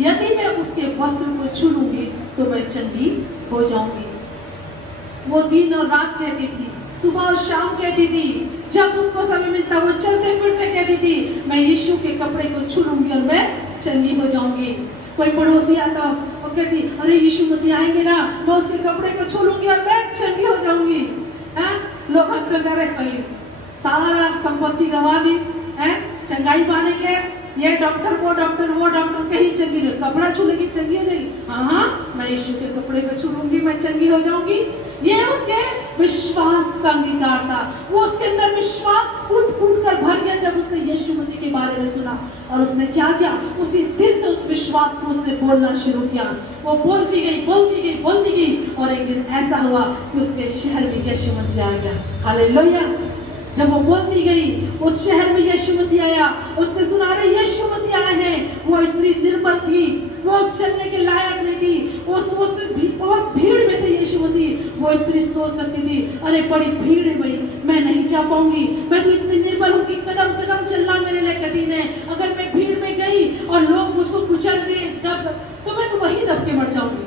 यदि मैं उसके वस्त्र को छू लूंगी तो मैं चंगी हो जाऊंगी। वो दिन और रात कहती थी, सुबह और शाम कहती थी, जब उसको समय मिलता वो चलते फिरते कहती थी मैं यीशु के कपड़े को छू लूंगी और मैं चंगी हो जाऊंगी। कोई पड़ोसी आता और कहती अरे यीशु मसीह आएंगे ना, मैं उसके कपड़े को छू लूंगी और मैं चंगी हो जाऊंगी। लोग हंसते करे, पहले सारा संपत्ति गंवा दी है चंगाई पाने के, ये डॉक्टर वो डॉक्टर कहीं चंगी नहीं, कपड़ा छू लेगी चंगी हो जाएगी। हाँ, मैं यीशु के कपड़े को छू लूंगी मैं चंगी हो जाऊंगी। ये उसके विश्वास का अंगीकार था। वो उसके अंदर विश्वास फूट कर भर गया जब उसने यीशु मसीह के बारे में सुना। और उसने क्या किया? उसी दिन से उस विश्वास को उसने बोलना शुरू किया। वो बोलती गई और एक दिन ऐसा हुआ कि उसके शहर में यीशु मसीह आ गया। हालेलुया। जब वो बोलती गई, उस शहर में यीशु मसीह आया। उसने सुना रहे यीशु मसीह आए हैं। वो स्त्री निर्बल थी, वो चलने के लायक नहीं थी, वो बहुत भीड़ में थे यीशु मसीह। वो स्त्री सोच सकती थी अरे बड़ी भीड़ है भाई, मैं नहीं जा पाऊंगी, मैं तो इतनी निर्बल हूँ कि कदम कदम चलना मेरे लिए कठिन है। अगर मैं भीड़ में गई और लोग मुझको कुचल दे तो मैं तो वही दब के मर जाऊंगी।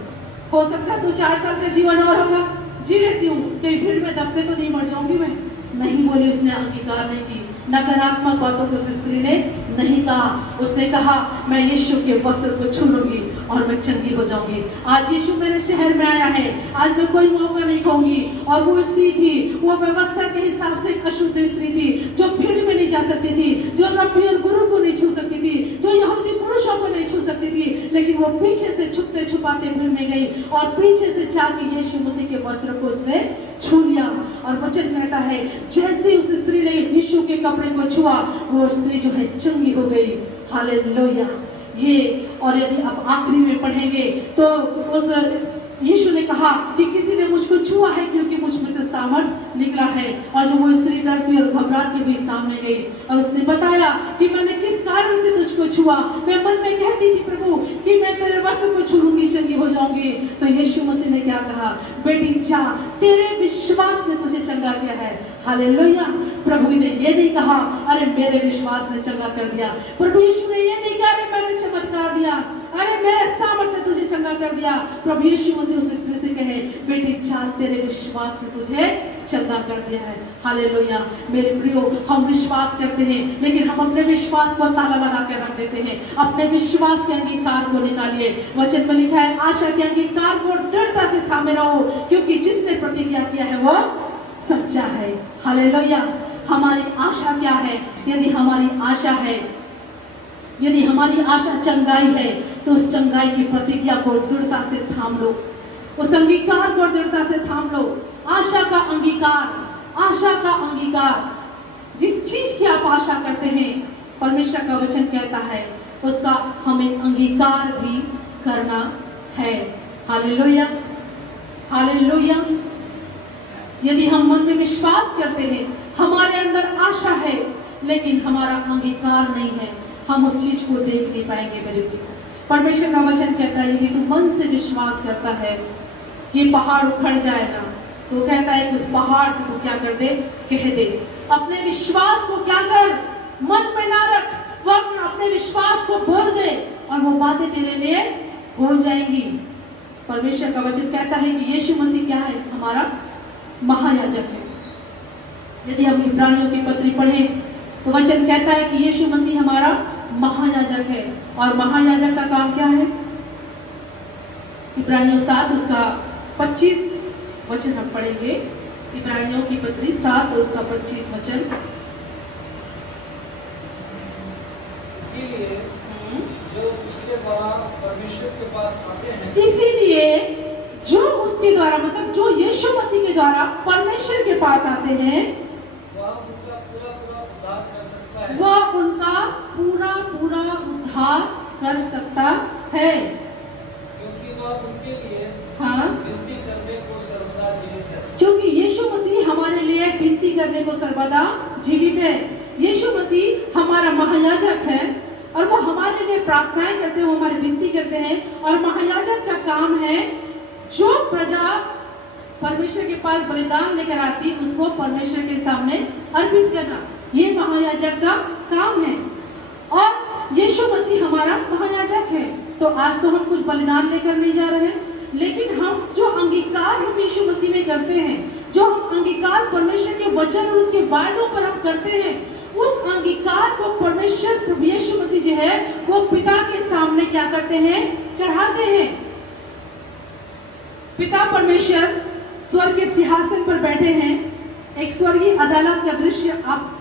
हो सकता है 2-4 साल का जीवन और होगा, जी लेती हूँ, कहीं भीड़ में दब के तो नहीं मर जाऊंगी मैं। नहीं बोली, उसने अंगीकार नहीं की। नकारात्मक बातों को उस स्त्री ने नहीं कहा। उसने कहा मैं यीशु के वस्त्र को छू लूंगी और मैं चंगी हो जाऊंगी। आज यीशु मेरे शहर में आया है, आज मैं कोई मौका नहीं कहूंगी। और वो स्त्री थी, वो व्यवस्था के हिसाब से एक अशुद्ध स्त्री थी, जो भीड़ में नहीं जा सकती थी, जो रब्बी और गुरु को नहीं छू सकती थी, जो यहूदी पुरुषों को नहीं छू सकती थी, लेकिन वो पीछे से छुपते छुपाते भीड़ में गई और पीछे से जाके यीशु मसीह के वस्त्र को उसने छू लिया। और वचन कहता है जैसे उस स्त्री ने यीशु के कपड़े को छुआ, वो स्त्री जो है चंगी हो गई। हालेलुया। ये और यदि आप आखिरी में पढ़ेंगे तो उस यीशु ने कहा कि किसी ने मुझको छुआ है क्योंकि मुझ में से सामर्थ निकला है। और जो वो स्त्री डरती और घबराहट के बीच सामने गई और उसने बताया कि मैंने किस कारण से तुझको छुआ। मैं मन में कहती थी प्रभु कि मैं तेरे वस्त्र को छू लूंगी, चंगी हो जाऊंगी। तो यीशु मसीह ने क्या कहा, बेटी जा, तेरे विश्वास ने तुझे चंगा किया है। हालेलुया। प्रभु ने ये नहीं कहा अरे मेरे विश्वास ने चंगा कर दिया। प्रभु यीशु ने ये नहीं कहा अरे मैंने चमत्कार दिया, अरे मेरे सामर्थ्य ने तुझे चंगा कर दिया। प्रभु यीशु मसीह उस स्त्री से कहे बेटी जा, तेरे विश्वास ने तुझे चंगा कर दिया है। हालेलुया। मेरे प्रियो, हम विश्वास करते हैं लेकिन हम अपने विश्वास को ताला लगा कर रख देते हैं। अपने विश्वास के अंगीकार को निकालिए। वचन में लिखा है आशा के अंगीकार को दृढ़ता से थामे रहो, क्योंकि जिसने प्रतिज्ञा किया है वो सच्चा है। हालेलुया। हमारी आशा क्या है? यदि हमारी आशा है, यदि हमारी आशा चंगाई है, तो उस चंगाई की प्रतिज्ञा को दृढ़ता से थाम लो, उस अंगीकार को दृढ़ता से थाम लो। आशा का अंगीकार, आशा का अंगीकार, जिस चीज की आप आशा करते हैं परमेश्वर का वचन कहता है उसका हमें अंगीकार भी करना है। हालेलुया। हालेलुया। यदि हम मन में विश्वास करते हैं, हमारे अंदर आशा है लेकिन हमारा अंगीकार नहीं है, हम उस चीज को देख नहीं पाएंगे। मेरे प्रिय, परमेश्वर का वचन कहता है यदि तू मन से विश्वास करता है कि पहाड़ उखड़ जाएगा, तो कहता है कि उस पहाड़ से तू क्या कर दे, कह दे। अपने विश्वास को क्या कर, मन में ना रख, वो अपने विश्वास को बोल दे और वो बातें तेरे लिए हो जाएंगी। परमेश्वर का वचन कहता है कि यीशु मसीह क्या है, हमारा महायाजक है। यदि हम इब्रानियों की पत्री पढ़ें तो वचन कहता है कि यीशु मसीह हमारा महायाजक है। और महायाजक का काम क्या है? इब्रानियों 7 उसका 25 वचन हम पढ़ेंगे। इब्रानियों की पत्री 7 और उसका 25 वचन। इसीलिए जो उसके द्वारा परमेश्वर के पास आते हैं, इसीलिए जो उसके द्वारा, मतलब जो यीशु मसीह के द्वारा परमेश्वर के पास आते हैं, वह उनका पूरा पूरा उद्धार कर सकता है। वह उनका पूरा पूरा उद्धार कर सकता है, क्योंकि वह उनके लिए हाँ, विनती करने को सर्वदा जीवित है। क्योंकि यीशु मसीह हमारे लिए विनती करने को सर्वदा जीवित है। यीशु मसीह हमारा महायाजक है और वो हमारे लिए प्रार्थनाएं करते हैं, वो हमारी विनती करते हैं। और महायाजक का काम है जो प्रजा परमेश्वर के पास बलिदान लेकर आती उसको परमेश्वर के सामने अर्पित करना, ये महायाजक का काम है। और यीशु मसीह हमारा महायाजक है। तो आज तो हम कुछ बलिदान लेकर नहीं जा रहे हैं, लेकिन हम जो अंगीकार हम यीशु मसीह में करते हैं, जो हम अंगीकार परमेश्वर के वचन और उसके वायदों पर हम करते हैं, उस अंगीकार को परमेश्वर प्रभु यीशु मसीह जो है वो पिता के सामने क्या करते हैं, चढ़ाते हैं। पिता परमेश्वर स्वर्ग के सिंहासन पर बैठे हैं। एक स्वर्गीय अदालत का दृश्य आप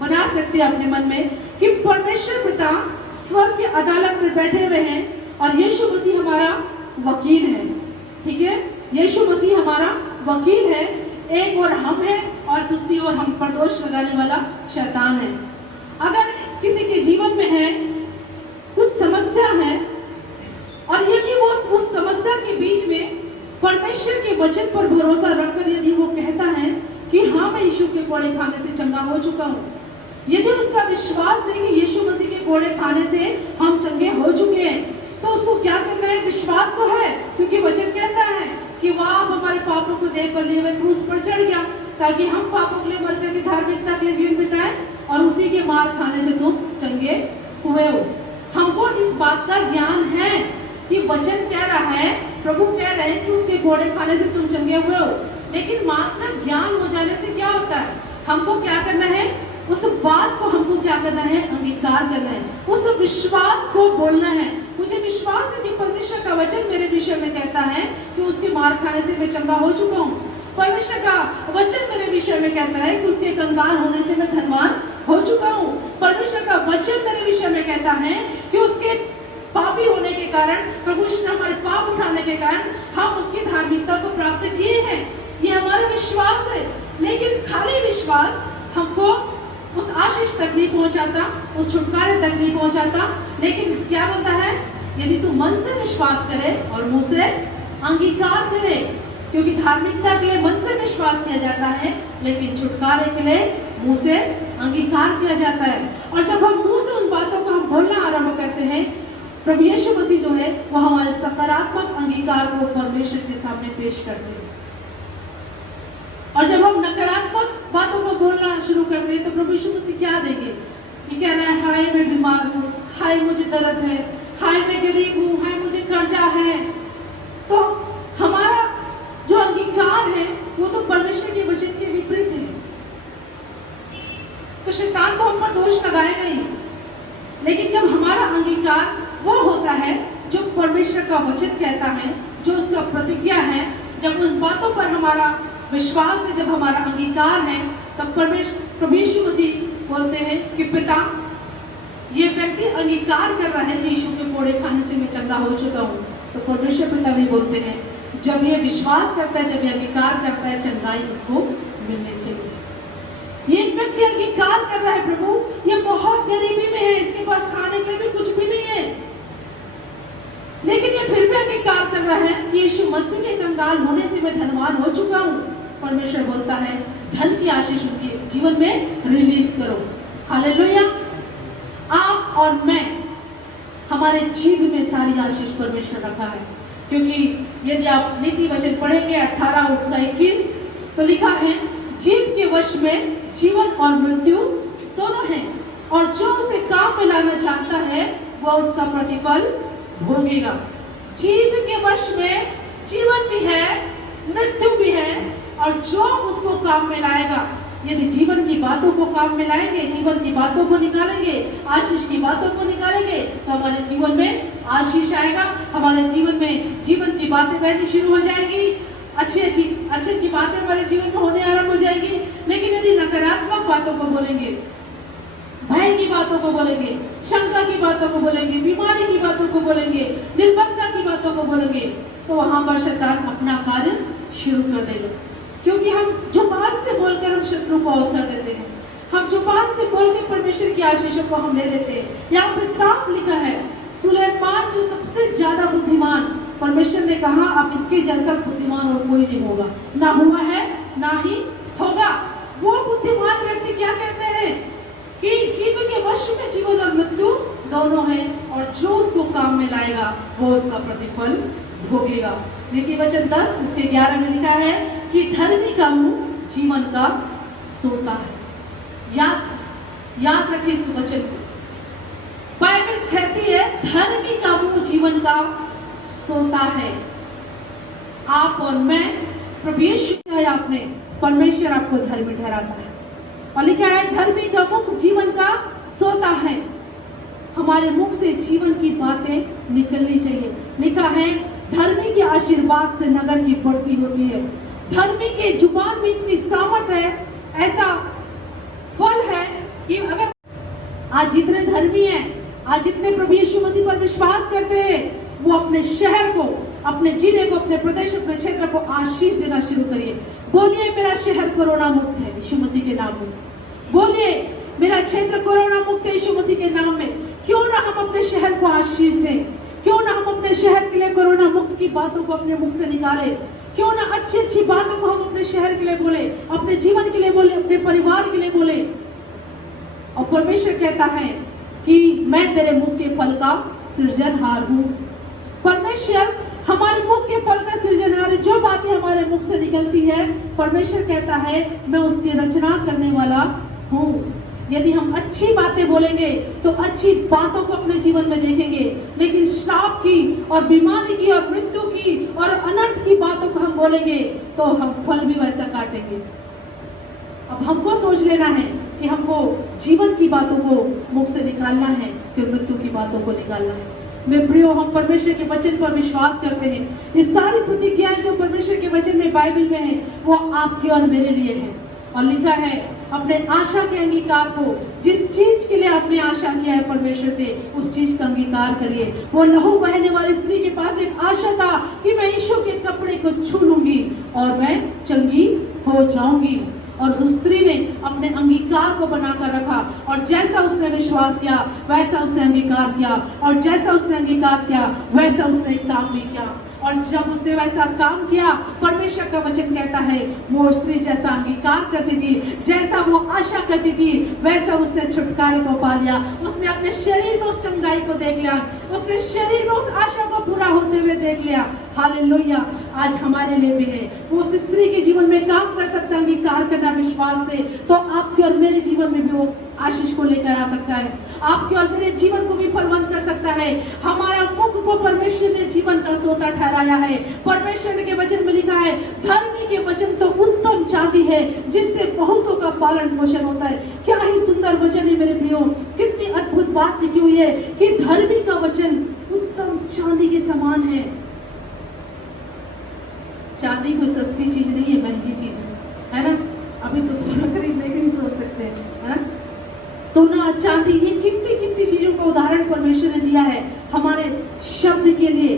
बना सकते हैं अपने मन में कि परमेश्वर पिता स्वर्ग के अदालत में बैठे हुए हैं और यीशु मसीह हमारा वकील है। ठीक है, यीशु मसीह हमारा वकील है। एक और हम हैं और दूसरी ओर हम पर दोष लगाने वाला शैतान है। अगर किसी के जीवन में है कुछ समस्या है और यदि वो उस समस्या के बीच में परमेश्वर के वचन पर भरोसा रखकर यदि वो कहता है कि हाँ मैं यीशु के कोड़े खाने से चंगा हो चुका हूँ, यदि उसका विश्वास है कि यीशु मसीह के कोड़े खाने से हम चंगे हो चुके हैं, तो उसको क्या करना है, विश्वास तो है, क्योंकि वचन कहता है कि वह आप हमारे पापों को देह पर लिए हुए क्रूस पर चढ़ गया ताकि हम पापों के लिए मर करके धार्मिकता के लिए जीवन बिताएं और उसी के मार खाने से तुम चंगे हुए हो। हमको इस बात का ज्ञान है कि वचन कह रहा है, प्रभु कह रहे हैं कि उसके घोड़े खाने से तुम चंगे हुए हो। लेकिन मात्र ज्ञान हो जाने से क्या होता है, हमको क्या करना है, उस बात को हमको क्या करना है, अंगीकार करना है, उस विश्वास को बोलना है। मुझे विश्वास है कि परमेश्वर का वचन मेरे विषय में कहता है कि उसके मार खाने से मैं चंगा हो चुका हूँ। परमेश्वर का वचन मेरे विषय में कहता है कि उसके कंगाल होने से मैं धनवान हो चुका हूँ। परमेश्वर का वचन मेरे विषय में कहता है कि उसके पापी होने के कारण, प्रभु यीशु ने हमारे पाप उठाने के कारण हम उसकी धार्मिकता को प्राप्त किए हैं। ये हमारा विश्वास है। लेकिन खाली विश्वास हमको उस आशीष तक नहीं पहुंचाता, उस छुटकारे तक नहीं पहुंचाता। लेकिन क्या बोलता है, यदि तू मन से विश्वास करे और मुंह से अंगीकार करे, क्योंकि धार्मिकता के लिए मन से विश्वास किया जाता है, लेकिन छुटकारे के लिए मुंह से अंगीकार किया जाता है। और जब हम मुंह से उन बातों को हम बोलना आरंभ करते हैं, प्रभु यीशु मसीह जो है वो हमारे सकारात्मक अंगीकार को परमेश्वर के सामने पेश करते हैं। और जब हम नकारात्मक बातों को बोलना शुरू करते हैं तो प्रभु यीशु मसीह क्या देंगे? ये कह रहा है, हाय मैं बीमार हूँ, हाय मुझे दर्द है, हाय मैं गरीब हूँ, हाय मुझे कर्जा है। तो हमारा जो अंगीकार है वो तो परमेश्वर के वचन के विपरीत है। तो शैतान तो हम पर दोष लगाएगा ही, लेकिन जब हमारा अंगीकार वो होता है जो परमेश्वर का वचन कहता है, जो उसका प्रतिज्ञा है, जब उन बातों पर हमारा विश्वास है, जब हमारा अंगीकार है, तब प्रभु यीशु मसीह बोलते हैं कि पिता, ये व्यक्ति अंगीकार कर रहा है कि यीशु के कोड़े खाने से मैं चंगा हो चुका हूँ। तो परमेश्वर पिता भी बोलते हैं, जब ये विश्वास करता है, जब ये अंगीकार करता है, चंगाई इसको मिलनी चाहिए। ये व्यक्ति अंगीकार कर रहा है, प्रभु ये बहुत गरीबी में है, इसके पास खाने के लिए भी कुछ भी नहीं है, लेकिन ये फिर भी अंगीकार कर रहा है कि यीशु मसीह के कंगाल होने से मैं धनवान हो चुका हूँ। परमेश्वर बोलता है, धन की आशीष उनके जीवन में रिलीज करो। हालेलुया। आप और मैं, हमारे जीवन में सारी आशीष परमेश्वर रखा है, क्योंकि यदि आप नीति वचन पढ़ेंगे 18 उसका 21, तो लिखा है, जीव के वश में जीवन और मृत्यु दोनों हैं, और जो उसे काम में लाना चाहता है वह उसका प्रतिफल भोगेगा। जीव के वश में जीवन भी है, मृत्यु भी है, और जो उसको काम में लाएगा, यदि जीवन की बातों को काम में लाएंगे, जीवन की बातों को निकालेंगे, आशीष की बातों को निकालेंगे, तो हमारे जीवन में आशीष आएगा। हमारे जीवन में जीवन की बातें बहनी शुरू हो जाएंगी, अच्छी बातें हमारे जीवन में होने आरंभ हो जाएगी। लेकिन यदि नकारात्मक बातों को बोलेंगे, भय की बातों को बोलेंगे, शंका की बातों को बोलेंगे, बीमारी की बातों को बोलेंगे, निर्बलता की बातों को बोलेंगे, तो वहां पर शैतान अपना कार्य शुरू कर देगा। क्योंकि हम जुबान से बोलकर हम शत्रु को अवसर देते हैं, हम जुबान से बोलकर परमेश्वर की आशीषों को हम ले लेते हैं। यहाँ पे साफ लिखा है, सुलेमान जो सबसे ज्यादा बुद्धिमान, परमेश्वर ने कहा अब इसके जैसा बुद्धिमान और कोई नहीं होगा, ना हुआ है ना ही होगा। वो बुद्धिमान व्यक्ति क्या कहते हैं कि जीव के वश में जीवन और मृत्यु दोनों हैं, और जो उसको काम में लाएगा वो उसका प्रतिफल भोगेगा। नीति वचन 10 उसके 11 में लिखा है कि धर्मी का मुंह जीवन का सोता है। याद रखिए इस वचन को। बाइबल कहती है धर्मी का मुंह जीवन का सोता है। आप और मैं, प्रभु यीशु है आपने, परमेश्वर आपको धर्मी ठहराता है, और लिखा है धर्मी का मुख जीवन का सोता है। हमारे मुख से जीवन की बातें निकलनी चाहिए। लिखा है धर्मी के आशीर्वाद से नगर की बढ़ती होती है। धर्मी के जुबान में इतनी सामर्थ है, ऐसा फल है कि अगर आज जितने धर्मी हैं, आज जितने प्रभु यीशु मसीह पर विश्वास करते हैं, वो अपने शहर को, अपने जिले को, अपने प्रदेश, अपने क्षेत्र को आशीष देना शुरू करिए। बोलिए मेरा शहर कोरोना मुक्त है यीशु मसीह के नाम में। बोलिए मेरा क्षेत्र कोरोना मुक्त है यीशु मसीह के नाम में। क्यों ना हम अपने शहर को आशीष दें, क्यों ना हम अपने शहर के लिए कोरोना मुक्त की बातों को अपने मुख से निकालें, क्यों ना अच्छी अच्छी बातों को हम अपने शहर के लिए बोले, अपने जीवन के लिए बोले, अपने परिवार के लिए बोले। और परमेश्वर कहता है कि मैं तेरे मुख के फल का सृजनहार हूँ। परमेश्वर हमारे मुख के फल का सृजनहार है। जो बातें हमारे मुख से निकलती है, परमेश्वर कहता है मैं उसकी रचना करने वाला हूँ। यदि हम अच्छी बातें बोलेंगे तो अच्छी बातों को अपने जीवन में देखेंगे, लेकिन श्राप की और बीमारी की और मृत्यु की और अनर्थ की बातों को हम बोलेंगे तो हम फल भी वैसा काटेंगे। अब हमको सोच लेना है कि हमको जीवन की बातों को मुख से निकालना है कि मृत्यु की बातों को निकालना है। मेरे प्रियो, हम परमेश्वर के वचन पर विश्वास करते हैं। ये सारी प्रतिज्ञाएं जो परमेश्वर के वचन में बाइबल में है, वो आपके और मेरे लिए है। और लिखा है, अपने आशा के अंगीकार को, जिस चीज के लिए आपने आशा किया है परमेश्वर से, उस चीज का अंगीकार करिए। वो लहू बहने वाली स्त्री के पास एक आशा था कि मैं यीशु के कपड़े को छू लूंगी और मैं चंगी हो जाऊंगी। और उस स्त्री ने अपने अंगीकार को बनाकर रखा, और जैसा उसने विश्वास किया वैसा उसने अंगीकार किया, और जैसा उसने अंगीकार किया वैसा उसने काम भी किया। और जब उसने वैसा काम किया, परमेश्वर का वचन कहता है, वो स्त्री जैसा अंगीकार करती थी, जैसा वो आशा करती थी, वैसा उसने छुटकारे को पा लिया। उसने अपने शरीर में उस चंगाई को देख लिया, उसने शरीर में उस आशा को पूरा होते हुए देख लिया। हालेलुया। आज हमारे लिए भी है, वो उस स्त्री के जीवन में काम कर सकता है अंगीकार करना विश्वास से, तो आपके और मेरे जीवन में भी वो आशीष को लेकर आ सकता है, आपके और मेरे जीवन को भी फलवंत कर सकता है। हमारा मुख को परमेश्वर ने जीवन का सोता ठहराया है। परमेश्वर के वचन में लिखा है, धर्मी के वचन तो उत्तम चांदी है, जिससे बहुतों का पालन पोषण होता है। क्या ही सुंदर वचन है मेरे प्रियो, कितनी अद्भुत बात लिखी हुई है कि धर्मी का वचन उत्तम चांदी के समान है। चांदी कोई सस्ती चीज नहीं है, महंगी चीज है ना। अभी तो सोना खरीदने के नहीं सोच सकते, है ना। सोना चांदी, ये कितनी कितनी चीजों का उदाहरण परमेश्वर ने दिया है हमारे शब्द के लिए।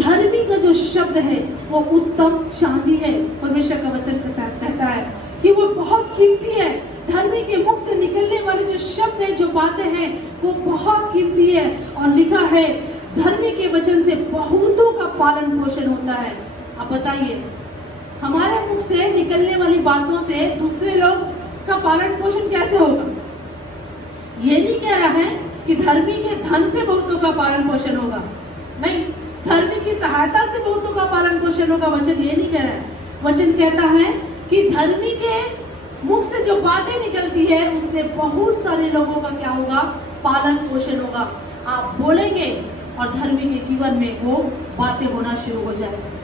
धर्मी का जो शब्द है वो उत्तम चांदी है। परमेश्वर का वचन कहता है कि वो बहुत कीमती है। धर्मी के मुख से निकलने वाले जो शब्द है, जो बातें हैं, वो बहुत कीमती है। और लिखा है, धर्मी के वचन से बहुतों का पालन पोषण होता है। अब बताइए, हमारे मुख से निकलने वाली बातों से दूसरे लोग का पालन पोषण कैसे होगा? ये नहीं कह रहा है कि धर्मी के धन से बहुतों का पालन पोषण होगा, नहीं, धर्मी की सहायता से बहुतों का पालन पोषण होगा। वचन ये नहीं कह रहा है। वचन कहता है कि धर्मी के मुख से जो बातें निकलती है, उससे बहुत सारे लोगों का क्या होगा? पालन पोषण होगा। आप बोलेंगे और धर्मी के जीवन में वो बातें होना शुरू हो जाएगी,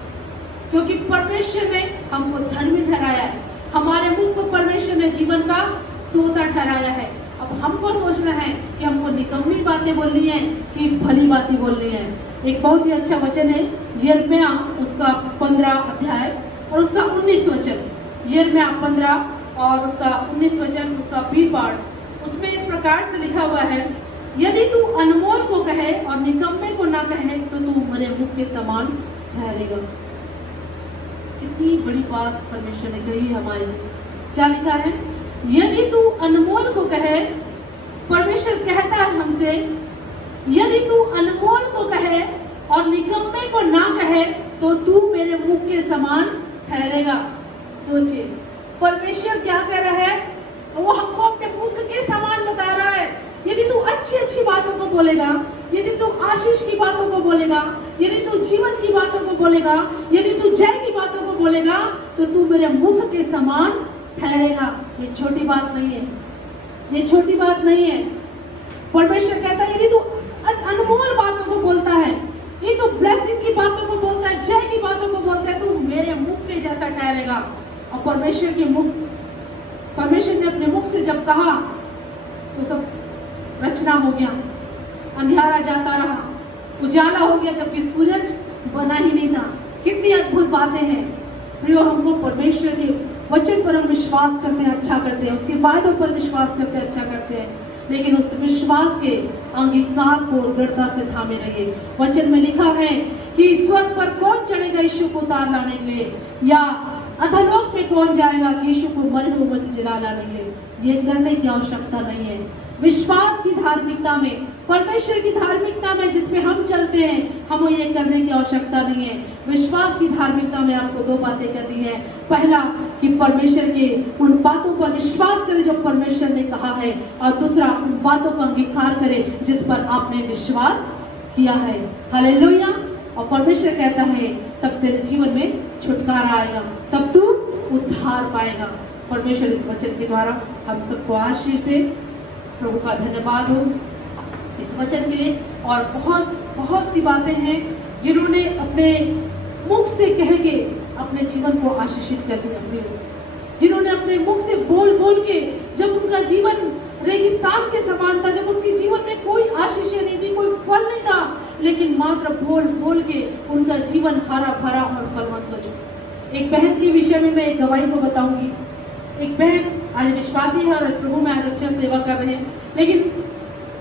क्योंकि परमेश्वर ने हमको धर्मी ठहराया है। हमारे मुख को परमेश्वर ने जीवन का सोता ठहराया है। अब हमको सोचना है कि हमको निकम्मी बातें बोलनी है कि भली बातें बोलनी है। एक बहुत ही अच्छा वचन है यिर्मयाह उसका 15 अध्याय और उसका 19 वचन। यिर्मयाह 15 और उसका 19 वचन, उसका बी पार्ट, उसमें इस प्रकार से लिखा हुआ है, यदि तू अनमोल को कहे और निकम्मे को ना कहे तो तू मेरे मुख के समान ठहरेगा। कितनी बड़ी बात परमेश्वर ने कही है हमारे लिए। क्या लिखा है? यदि तू अनमोल को कहे, परमेश्वर कहता है हमसे, यदि तू अनमोल को कहे और निकम्मे को ना कहे तो तू मेरे मुख के समान ठहरेगा। सोचिए, परमेश्वर क्या कह रहा है? वो हमको अपने मुख के समान बता रहा है। यदि तू अच्छी अच्छी बातों को बोलेगा, यदि तू आशीष की बातों को बोलेगा, यदि तू जीवन की बातों को बोलेगा, यदि तू जय की बातों को बोलेगा, तो तू मेरे मुख के समान ठहरेगा। ये छोटी बात नहीं है, ये छोटी बात नहीं है। परमेश्वर कहता है, यदि तू अनमोल बातों को बोलता है, ये तो ब्लेसिंग की बातों को बोलता है, जय की बातों को बोलता है, तू मेरे मुख के जैसा ठहरेगा। और परमेश्वर ने अपने मुख से जब कहा तो सब रचना हो गया, अंधियारा जाता रहा, उजाला हो गया, जबकि सूरज बना ही नहीं था। कितनी अद्भुत बातें हैं प्रियो। हमको परमेश्वर के वचन पर हम विश्वास करते हैं, अच्छा करते हैं, उसके वादों पर विश्वास करते हैं, अच्छा करते हैं, लेकिन उस विश्वास के अंगीकार को दृढ़ता से थामे रहिए। वचन में लिखा है कि स्वर्ग पर कौन चढ़ेगा यीशु को उतार लाने के लिए, या अधोलोक में कौन जाएगा कि यीशु को मरे हुए से जिला लाने के लिए। ये करने की आवश्यकता नहीं है। विश्वास की धार्मिकता में, परमेश्वर की धार्मिकता में जिसमें हम चलते हैं, हमें ये करने की आवश्यकता नहीं है। विश्वास की धार्मिकता में आपको दो बातें करनी है। पहला, कि परमेश्वर के उन बातों पर विश्वास करें जो परमेश्वर ने कहा है, और दूसरा, उन बातों का अंगीकार करें जिस पर आपने विश्वास किया है। हालेलुया। और परमेश्वर कहता है, तब तेरे जीवन में छुटकारा आएगा, तब तू उद्धार पाएगा। परमेश्वर इस वचन के द्वारा हम सबको आशीष दे। प्रभु का धन्यवाद हो इस वचन के लिए। और बहुत सी बातें हैं जिन्होंने अपने मुख से कह के अपने जीवन को आशीषित कर दिया, जिन्होंने अपने मुख से बोल बोल के, जब उनका जीवन रेगिस्तान के समान था, जब उसके जीवन में कोई आशीष नहीं थी, कोई फल नहीं था, लेकिन मात्र बोल बोल के उनका जीवन हरा भरा और फलवंत हो जाए। एक बहन के विषय में मैं एक गवाही को बताऊंगी। एक बहन आज विश्वासी है और प्रभु में आज अच्छा सेवा कर रहे हैं, लेकिन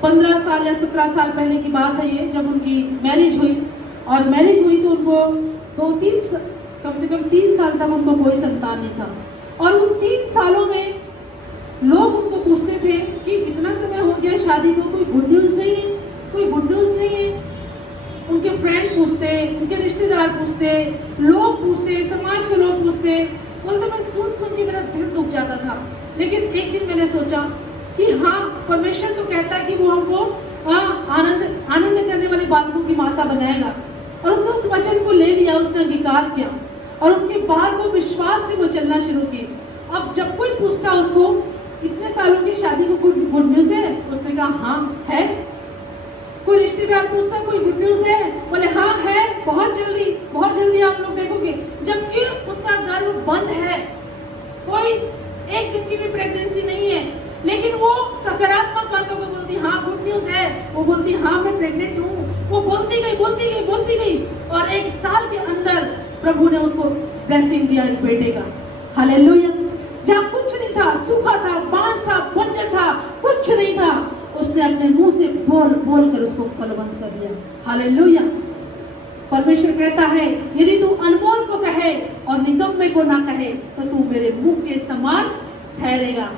15 साल या 17 साल पहले की बात है ये, जब उनकी मैरिज हुई और मैरिज हुई तो उनको कम से कम 3 साल तक उनको कोई संतान नहीं था। और उन 3 सालों में लोग उनको पूछते थे कि इतना समय हो गया शादी को, कोई गुड न्यूज़ नहीं है, कोई गुड न्यूज़ नहीं है। उनके फ्रेंड पूछते, उनके रिश्तेदार पूछते, लोग पूछते, समाज के लोग पूछते, बोलते मैं सुन के मेरा दिल दुख जाता था। लेकिन एक दिन मैंने सोचा कि हाँ, परमेश्वर तो कहता है कि वो हमको आनंद करने वाले बालकों की माता बनाएगा। और उसने उस वचन को ले लिया, उसने अंगीकार किया और उसके बाद वो विश्वास से वो चलना शुरू की। अब जब कोई पूछता उसको इतने सालों की शादी को गुड न्यूज़ है, उसने कहा हाँ है। कोई रिश्तेदार पूछता कोई गुड न्यूज़ है, बोले हाँ है, बहुत जल्दी आप लोग देखोगे। जबकि उसका गर्भ बंद है, कोई 1 दिन की भी प्रेगनेंसी नहीं है, लेकिन वो सकारात्मक बातों को बोलती हाँ गुड न्यूज़ है, वो बोलती हाँ मैं प्रेग्नेंट हूँ, वो बोलती गई और 1 साल के अंदर प्रभु ने उसको ब्लेसिंग दिया एक बेटे का। हालेलुया। जहाँ कुछ नहीं था, सूखा था, बांस था, बंजर था, कुछ नहीं था, उसने अपने मुंह से बोल कर उसको फलवंत कर दिया। हालेलुया। परमेश्वर कहता है यदि तू अनमोल को कहे और निकम्मे को ना कहे तो तू मेरे मुंह के समान ठहरेगा।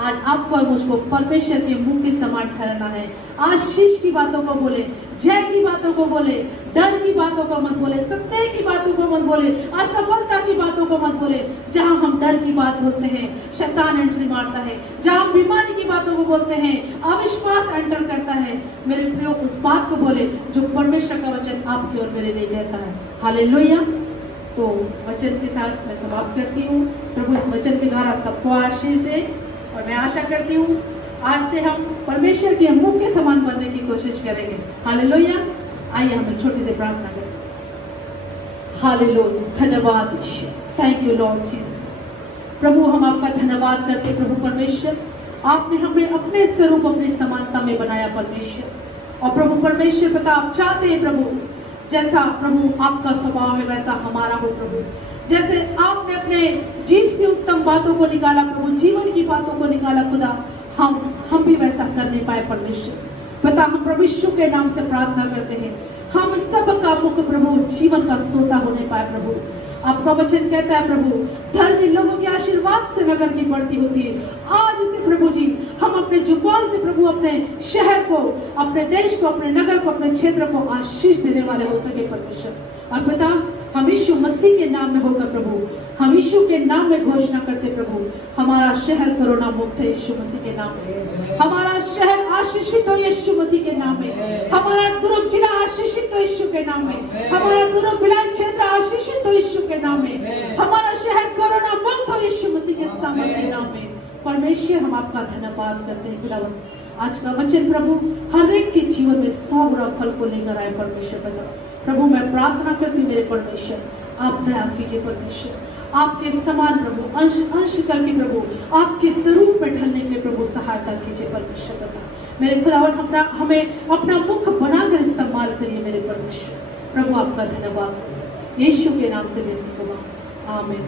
आज आपको और मुझको परमेश्वर के मुंह के समान ठहरना है। आशीष की बातों को बोले, जय की बातों को बोले, डर की बातों को मत बोले, सत्य की बातों को मत बोले, असफलता की बातों को मत बोले। जहां हम डर की बात बोलते हैं, शैतान एंट्री मारता है। जहां हम बीमारी की बातों को बोलते हैं, अविश्वास एंटर करता है। मेरे प्रियो, उस बात को बोले जो परमेश्वर का वचन आपके और मेरे लिए कहता है। हालेलुया। तो इस वचन के साथ मैं समाप्त करती हूँ। प्रभु इस वचन के द्वारा सबको आशीष दे और मैं आशा करती हूँ आज से हम परमेश्वर के मुंह के समान बनने की कोशिश करेंगे। हालेलुया। आइए हम एक छोटी सी प्रार्थना करें। हालेलुया। धन्यवाद ईश्वर, थैंक यू लॉर्ड जीसस। प्रभु हम आपका धन्यवाद करते प्रभु परमेश्वर, आपने हमें अपने स्वरूप अपनी समानता में बनाया परमेश्वर। और प्रभु परमेश्वर पिता आप चाहते हैं प्रभु जैसा प्रभु आपका स्वभाव है वैसा हमारा हो प्रभु। जैसे आपने अपने जीव से उत्तम बातों को निकाला प्रभु, जीवन की बातों को निकाला खुदा, हम भी वैसा कर नहीं पाए परमेश्वर पिता। हम प्रभु यीशु के नाम से प्रार्थना करते हैं, हम सब का मुख प्रभु जीवन का सोता होने पाए प्रभु। आपका वचन कहता है प्रभु धर्मी लोगों के आशीर्वाद से नगर की बढ़ती होती है। आज से प्रभु जी हम अपने जुबान से प्रभु अपने शहर को, अपने देश को, अपने नगर को, अपने क्षेत्र को आशीष देने वाले हो सके परमेश्वर। और पिता हम यीशु मसीह के नाम में होकर प्रभु, हम यीशु के नाम में घोषणा करते प्रभु हमारा शहर कोरोना मुक्त है यीशु मसीह के नाम में। हमारा शहर आशीषित हो यीशु मसीह के नाम में। हमारा दुर्ग जिला आशीषित हो यीशु के नाम में। हमारा दुर्ग बिलाय क्षेत्र आशीषित हो यीशु के नाम में। हमारा शहर कोरोना मुक्त हो यीशु मसीह के सामर्थ्य के नाम में। परमेश्वर हम आपका धन्यवाद करते हैं खुदावन। आज का वचन प्रभु हर एक के जीवन में 100 गुना फल को लेकर आए परमेश्वर सदा। प्रभु मैं प्रार्थना करती हूँ मेरे परमेश्वर, आप दया कीजिए परमेश्वर, आपके समान प्रभु अंश अंश करके प्रभु आपके स्वरूप में ढलने के लिए प्रभु सहायता कीजिए परमेश्वर पिता। मेरे खुदावन हमें अपना मुख बनाकर इस्तेमाल करिए मेरे परमेश्वर। प्रभु आपका धन्यवाद यीशु के नाम से विनती करूँ, आमीन।